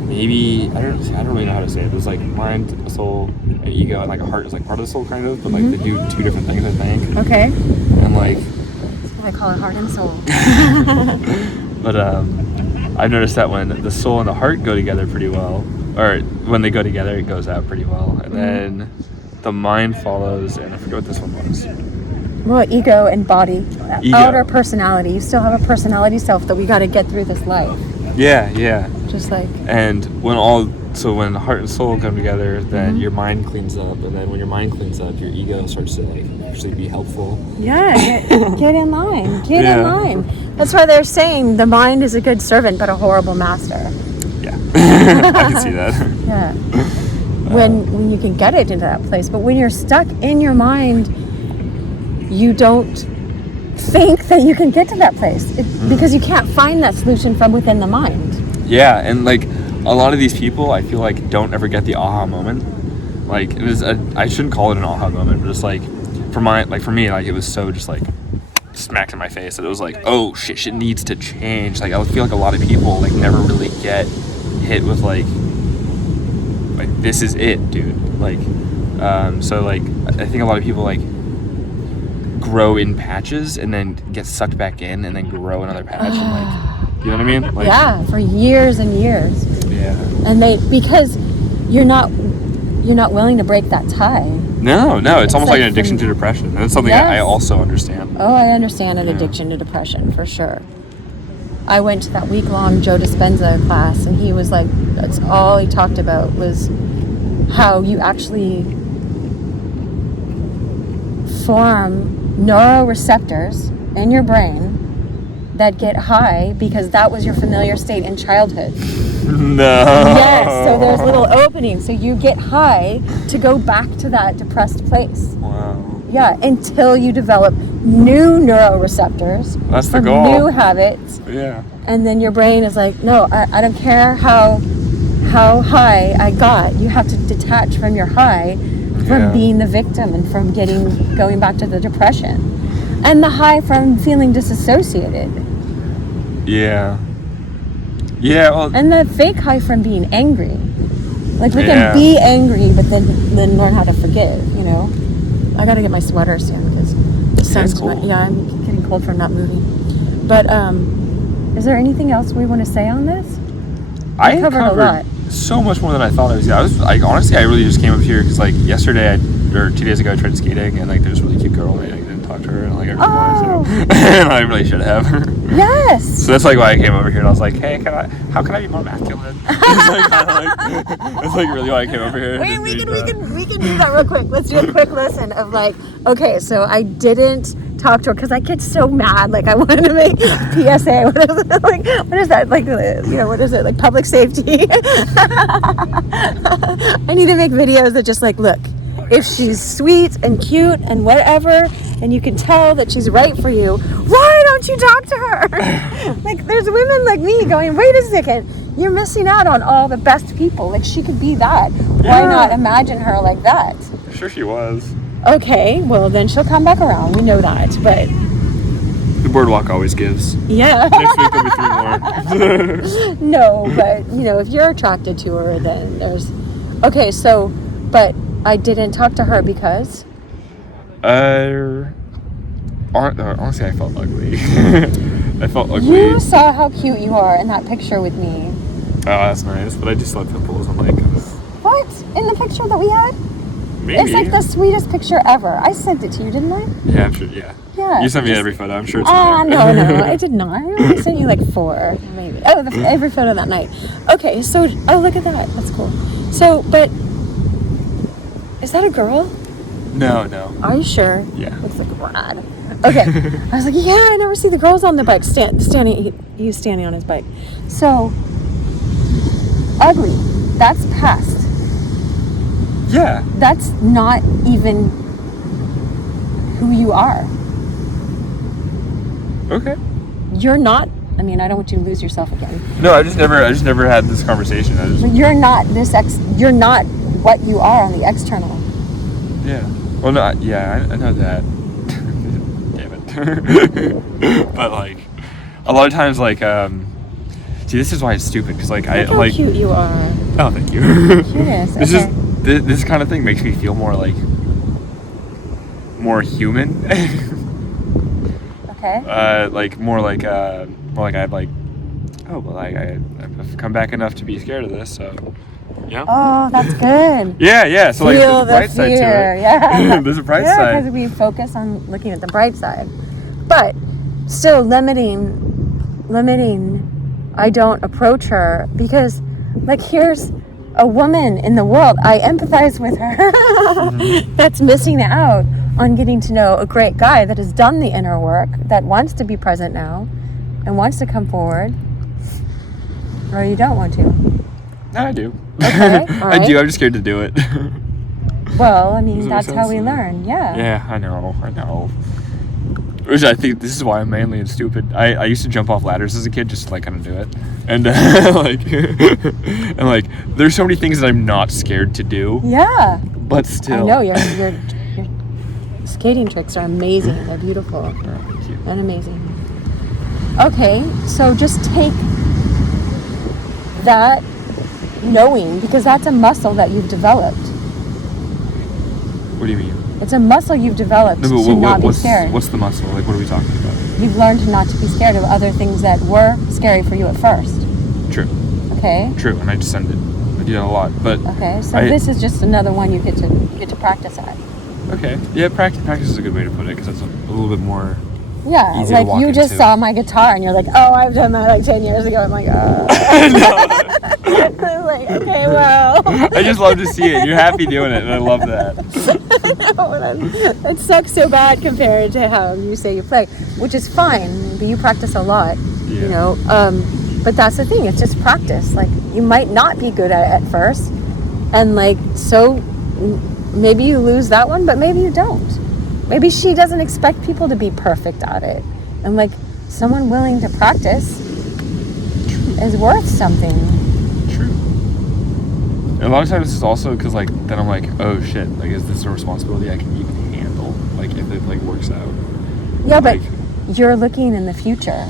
maybe, I don't really know how to say it. There's, like, mind, a soul, an ego, and, like, a heart is, like, part of the soul, kind of, but, like, they do two different things, I think. Okay. And, like... I call it heart and soul. But, I've noticed that when the soul and the heart go together pretty well, or when they go together, it goes out pretty well, and then the mind follows, and I forget what this one was. Well, ego and body, outer personality. You still have a personality self that we got to get through this life. Yeah. Just like, And when heart and soul come together, then your mind cleans up, and then when your mind cleans up, your ego starts to like actually be helpful. yeah, get in line. Get in line. That's why they're saying the mind is a good servant but a horrible master. Yeah. I can see that. Yeah. When you can get it into that place, but when you're stuck in your mind, you don't think that you can get to that place because you can't find that solution from within the mind. Yeah, and like a lot of these people, I feel like don't ever get the aha moment. Like I shouldn't call it an aha moment, but just like for me, like it was so just like smacked in my face that it was like, oh shit needs to change. Like I feel like a lot of people like never really get hit with like this is it, dude. Like so like I think a lot of people like grow in patches and then get sucked back in and then grow another patch and like, you know what I mean? Like, yeah, for years and years. Yeah. And because you're not willing to break that tie. No, it's almost like an addiction to depression. And that's something I also understand. Oh, I understand an addiction to depression for sure. I went to that week-long Joe Dispenza class, and he was like, that's all he talked about was how you actually form neuroreceptors in your brain that get high because that was your familiar state in childhood. No. Yes, so there's little openings. So you get high to go back to that depressed place. Wow. Yeah, until you develop new neuroreceptors. That's the from goal. New habits. Yeah. And then your brain is like, no, I don't care how high I got. You have to detach from your high, from being the victim and from going back to the depression. And the high from feeling disassociated. Yeah. Yeah, well, and the fake high from being angry. Like we can be angry, but then learn how to forgive. You know, I gotta get my sweater soon because the sun's cool. I'm getting cold from not moving. But is there anything else we want to say on this? I covered a lot. So much more than I thought I was. Honestly, I really just came up here because like yesterday or 2 days ago I tried skating and like there's a really cute girl and I didn't talk to her and like I really wanted to. And I really should have. Yes. So that's like why I came over here and I was like, hey, how can I be more masculine? That's like really why I came over here. Wait, we can do that real quick. Let's do a quick listen of like, okay, so I didn't talk to her because I get so mad. Like I wanted to make PSA. What is it? Like, what is that? Like, what is it? Like public safety. I need to make videos that just like, look, if she's sweet and cute and whatever, and you can tell that she's right for you, why don't you talk to her? Like there's women like me going, wait a second, you're missing out on all the best people. Like she could be that. Why not imagine her like that? I'm sure she was. Okay, well then she'll come back around. We know that, but the boardwalk always gives. Yeah. Next week there'll be 3 more. No, but if you're attracted to her, then there's. Okay, so, but I didn't talk to her because. Honestly, I felt ugly. I felt ugly. You saw how cute you are in that picture with me. Oh, that's nice, but I just saw pimples. I'm like. What? In the picture that we had? Maybe. It's like the sweetest picture ever. I sent it to you, didn't I? Yeah, I'm sure. Yeah. Yeah. You sent me every photo. I'm sure it's in there. No, I did not. I sent you like 4, maybe. Oh, every photo that night. Okay, so look at that. That's cool. So, but is that a girl? No. Are you sure? Yeah. Looks like a rad. Okay. I was like, yeah, I never see the girls on the bike standing. He's standing on his bike. So, ugly. That's past. Yeah. That's not even who you are. Okay. You're not. I mean, I don't want you to lose yourself again. No, I just never had this conversation. But you're not you're not what you are on the external. Yeah. Well, no. Yeah, I know that. Damn it. But like, a lot of times, like, see, this is why it's stupid because like Look how cute you are. Oh, thank you. Curious. It's just this kind of thing makes me feel more like more human. Okay. Like more like I've like, oh well, I've come back enough to be scared of this, so yeah. Oh, that's good. Yeah. So like, there's a bright side to it. Yeah. There's a bright side. Because we focus on looking at the bright side, but still limiting I don't approach her because, like, here's a woman in the world. I empathize with her that's missing out on getting to know a great guy that has done the inner work, that wants to be present now and wants to come forward. Or you don't want to? No, I do. Okay, I do. I'm just scared to do it. Well, I mean, that's how we learn. Yeah. Yeah, I know. Which I think this is why I'm manly and stupid. I used to jump off ladders as a kid, just to, like, kind of do it, and like there's so many things that I'm not scared to do. Yeah. But still. I know your skating tricks are amazing. They're beautiful Thank you. and amazing. Okay, so just take that knowing, because that's a muscle that you've developed. What do you mean? It's a muscle you've developed to not be scared. What's the muscle? Like, what are we talking about? You've learned not to be scared of other things that were scary for you at first. True. Okay. True, and I descended. I do that a lot, but. Okay, so this is just another one you get to practice at. Okay. Yeah, practice is a good way to put it, because it's a little bit more. Yeah, easy like to walk you just into. saw my guitar and you're like, oh, I've done that like 10 years ago. I'm like, oh. I was like, okay, well. I just love to see it. You're happy doing it, and I love that. That sucks so bad compared to how you say you play, which is fine, but you practice a lot, you know. But that's the thing, it's just practice. Like, you might not be good at first, and like, so maybe you lose that one, but maybe you don't. Maybe she doesn't expect people to be perfect at it. And like, someone willing to practice is worth something. True. And a lot of times it's also because, like, then I'm like, oh shit, like, is this a responsibility I can even handle? Like, if it, like, works out. Yeah, like, but you're looking in the future.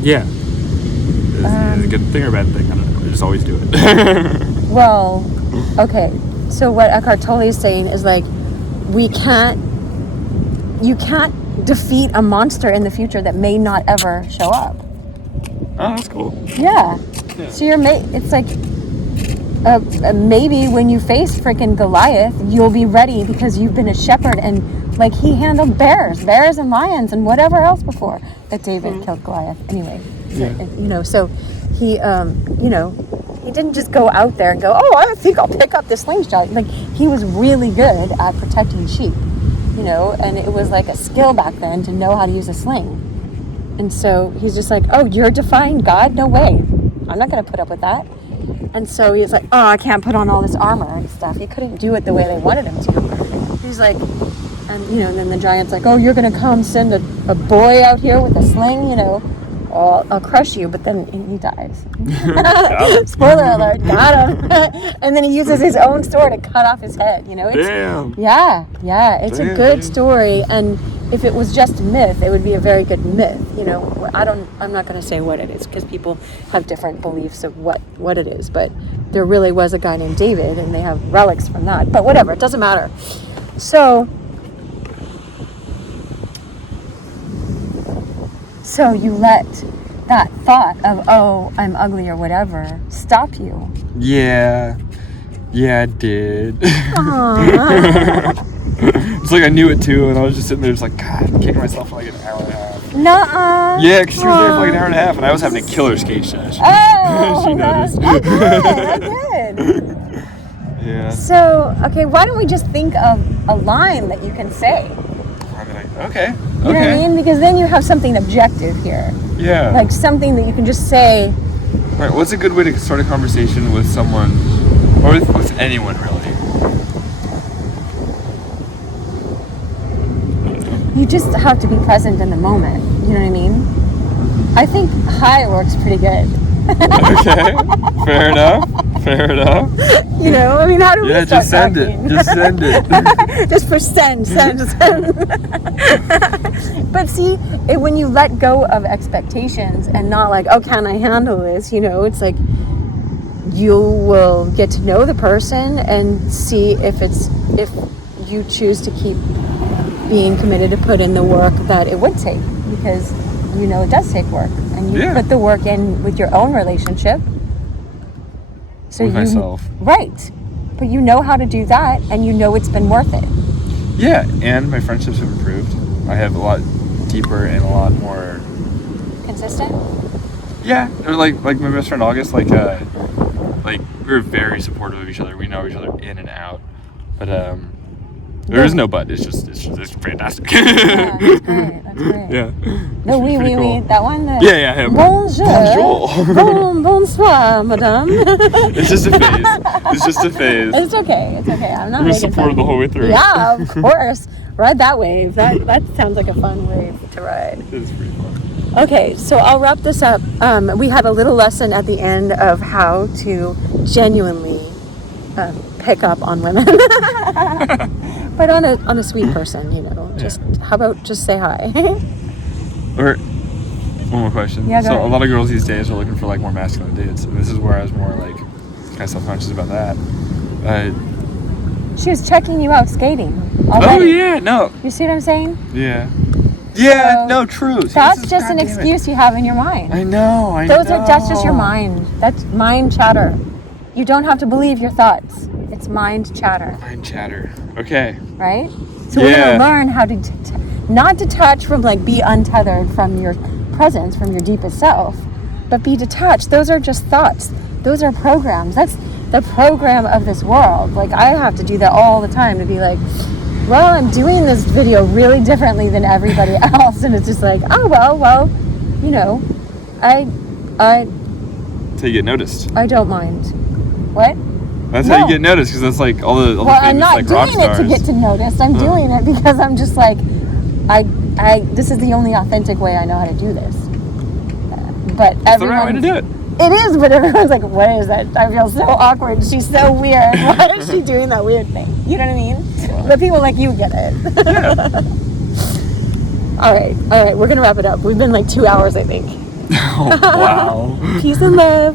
Yeah. Is it a good thing or a bad thing? I don't know. I just always do it. Well, okay. So what Eckhart Tolle is saying is, like, you can't defeat a monster in the future that may not ever show up. Oh, that's cool. Yeah. So it's like, maybe when you face freaking Goliath, you'll be ready because you've been a shepherd, and like, he handled bears and lions and whatever else before that David killed Goliath. Anyway, you know, so he, you know, he didn't just go out there and go, oh, I think I'll pick up the slingshot. Like, he was really good at protecting sheep, you know, and it was like a skill back then to know how to use a sling. And so he's just like, oh, you're defying God? No way. I'm not going to put up with that. And so he's like, oh, I can't put on all this armor and stuff. He couldn't do it the way they wanted him to. He's like, and, you know, and then the giant's like, oh, you're going to come send a boy out here with a sling, you know. I'll crush you, but then he dies. Spoiler alert, got him. And then he uses his own sword to cut off his head, you know. Damn. Yeah, it's a good story, and if it was just myth, it would be a very good myth, you know. I'm not going to say what it is, because people have different beliefs of what it is, but there really was a guy named David, and they have relics from that, but whatever, it doesn't matter. So you let that thought of, oh, I'm ugly or whatever, stop you. Yeah, I did. Aww. It's like I knew it too, and I was just sitting there just like, God, I'm kicking myself for like an hour and a half. Nuh-uh. Yeah, because she was there for like an hour and a half, and I was having a killer skate session. Oh, she noticed. Good. Yeah. So, okay, why don't we just think of a line that you can say? I'm like, okay. You know what I mean? Because then you have something objective here. Yeah. Like something that you can just say. Right, what's a good way to start a conversation with someone, or with anyone really? You just have to be present in the moment. You know what I mean? I think hi works pretty good. Okay, fair enough. You know, I mean, how do we start just send talking? it. Just send it. Just for send. But see, when you let go of expectations and not like, oh, can I handle this? You know, it's like you will get to know the person and see if you choose to keep being committed to put in the work that it would take, because you know it does take work, and you put the work in with your own relationship. So with myself. Right. But you know how to do that, and you know it's been worth it. Yeah, and my friendships have improved. I have a lot deeper and a lot more... Consistent? Yeah, or like my best friend August, like we're very supportive of each other. We know each other in and out, but there is no but. It's fantastic. Yeah, that's great. That's great. Yeah. No, Which is pretty cool. that one. Yeah, him. Bonjour. Bonsoir, madame. It's just a phase. It's just a phase. It's okay. It's okay. I'm not We're making supported fun. the whole way through. Yeah, of course. Ride that wave. That sounds like a fun wave to ride. It's pretty fun. Okay, so I'll wrap this up. We had a little lesson at the end of how to genuinely pick up on women, but on a sweet person, Just how about just say hi? Or one more question. Yeah, go So ahead. a lot of girls these days are looking for like more masculine dudes, and this is where I was more like kind of self-conscious about that. She was checking you out skating Oh already. yeah, no, You see what I'm saying? yeah, yeah, So, no, true. See, That's this is- just an God damn it. excuse you have in your mind. I know. That's just your mind. That's mind chatter. You don't have to believe your thoughts. It's mind chatter, Mind chatter. Okay. right? So we're Yeah. gonna learn how to not detach from, like, be untethered from your presence, from your deepest self, but be detached. Those are just thoughts. Those are programs. That's the program of this world. Like, I have to do that all the time to be like, well, I'm doing this video really differently than everybody else, and it's just like, oh well, I Until you get noticed. I don't mind. What? That's No. how you get noticed, because that's like all the Well, famous I'm not like rock doing it stars. to get to noticed. I'm doing it because I'm just like, this is the only authentic way I know how to do this. But That's the right way to do it. It is, but everyone's like, what is that? I feel so awkward. She's so weird. Why is she doing that weird thing? You know what I mean? But people like you get it. Yeah. All right. We're going to wrap it up. We've been like 2 hours, I think. Oh, wow. Peace and love.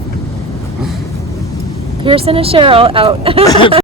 Pearson and Cheryl out.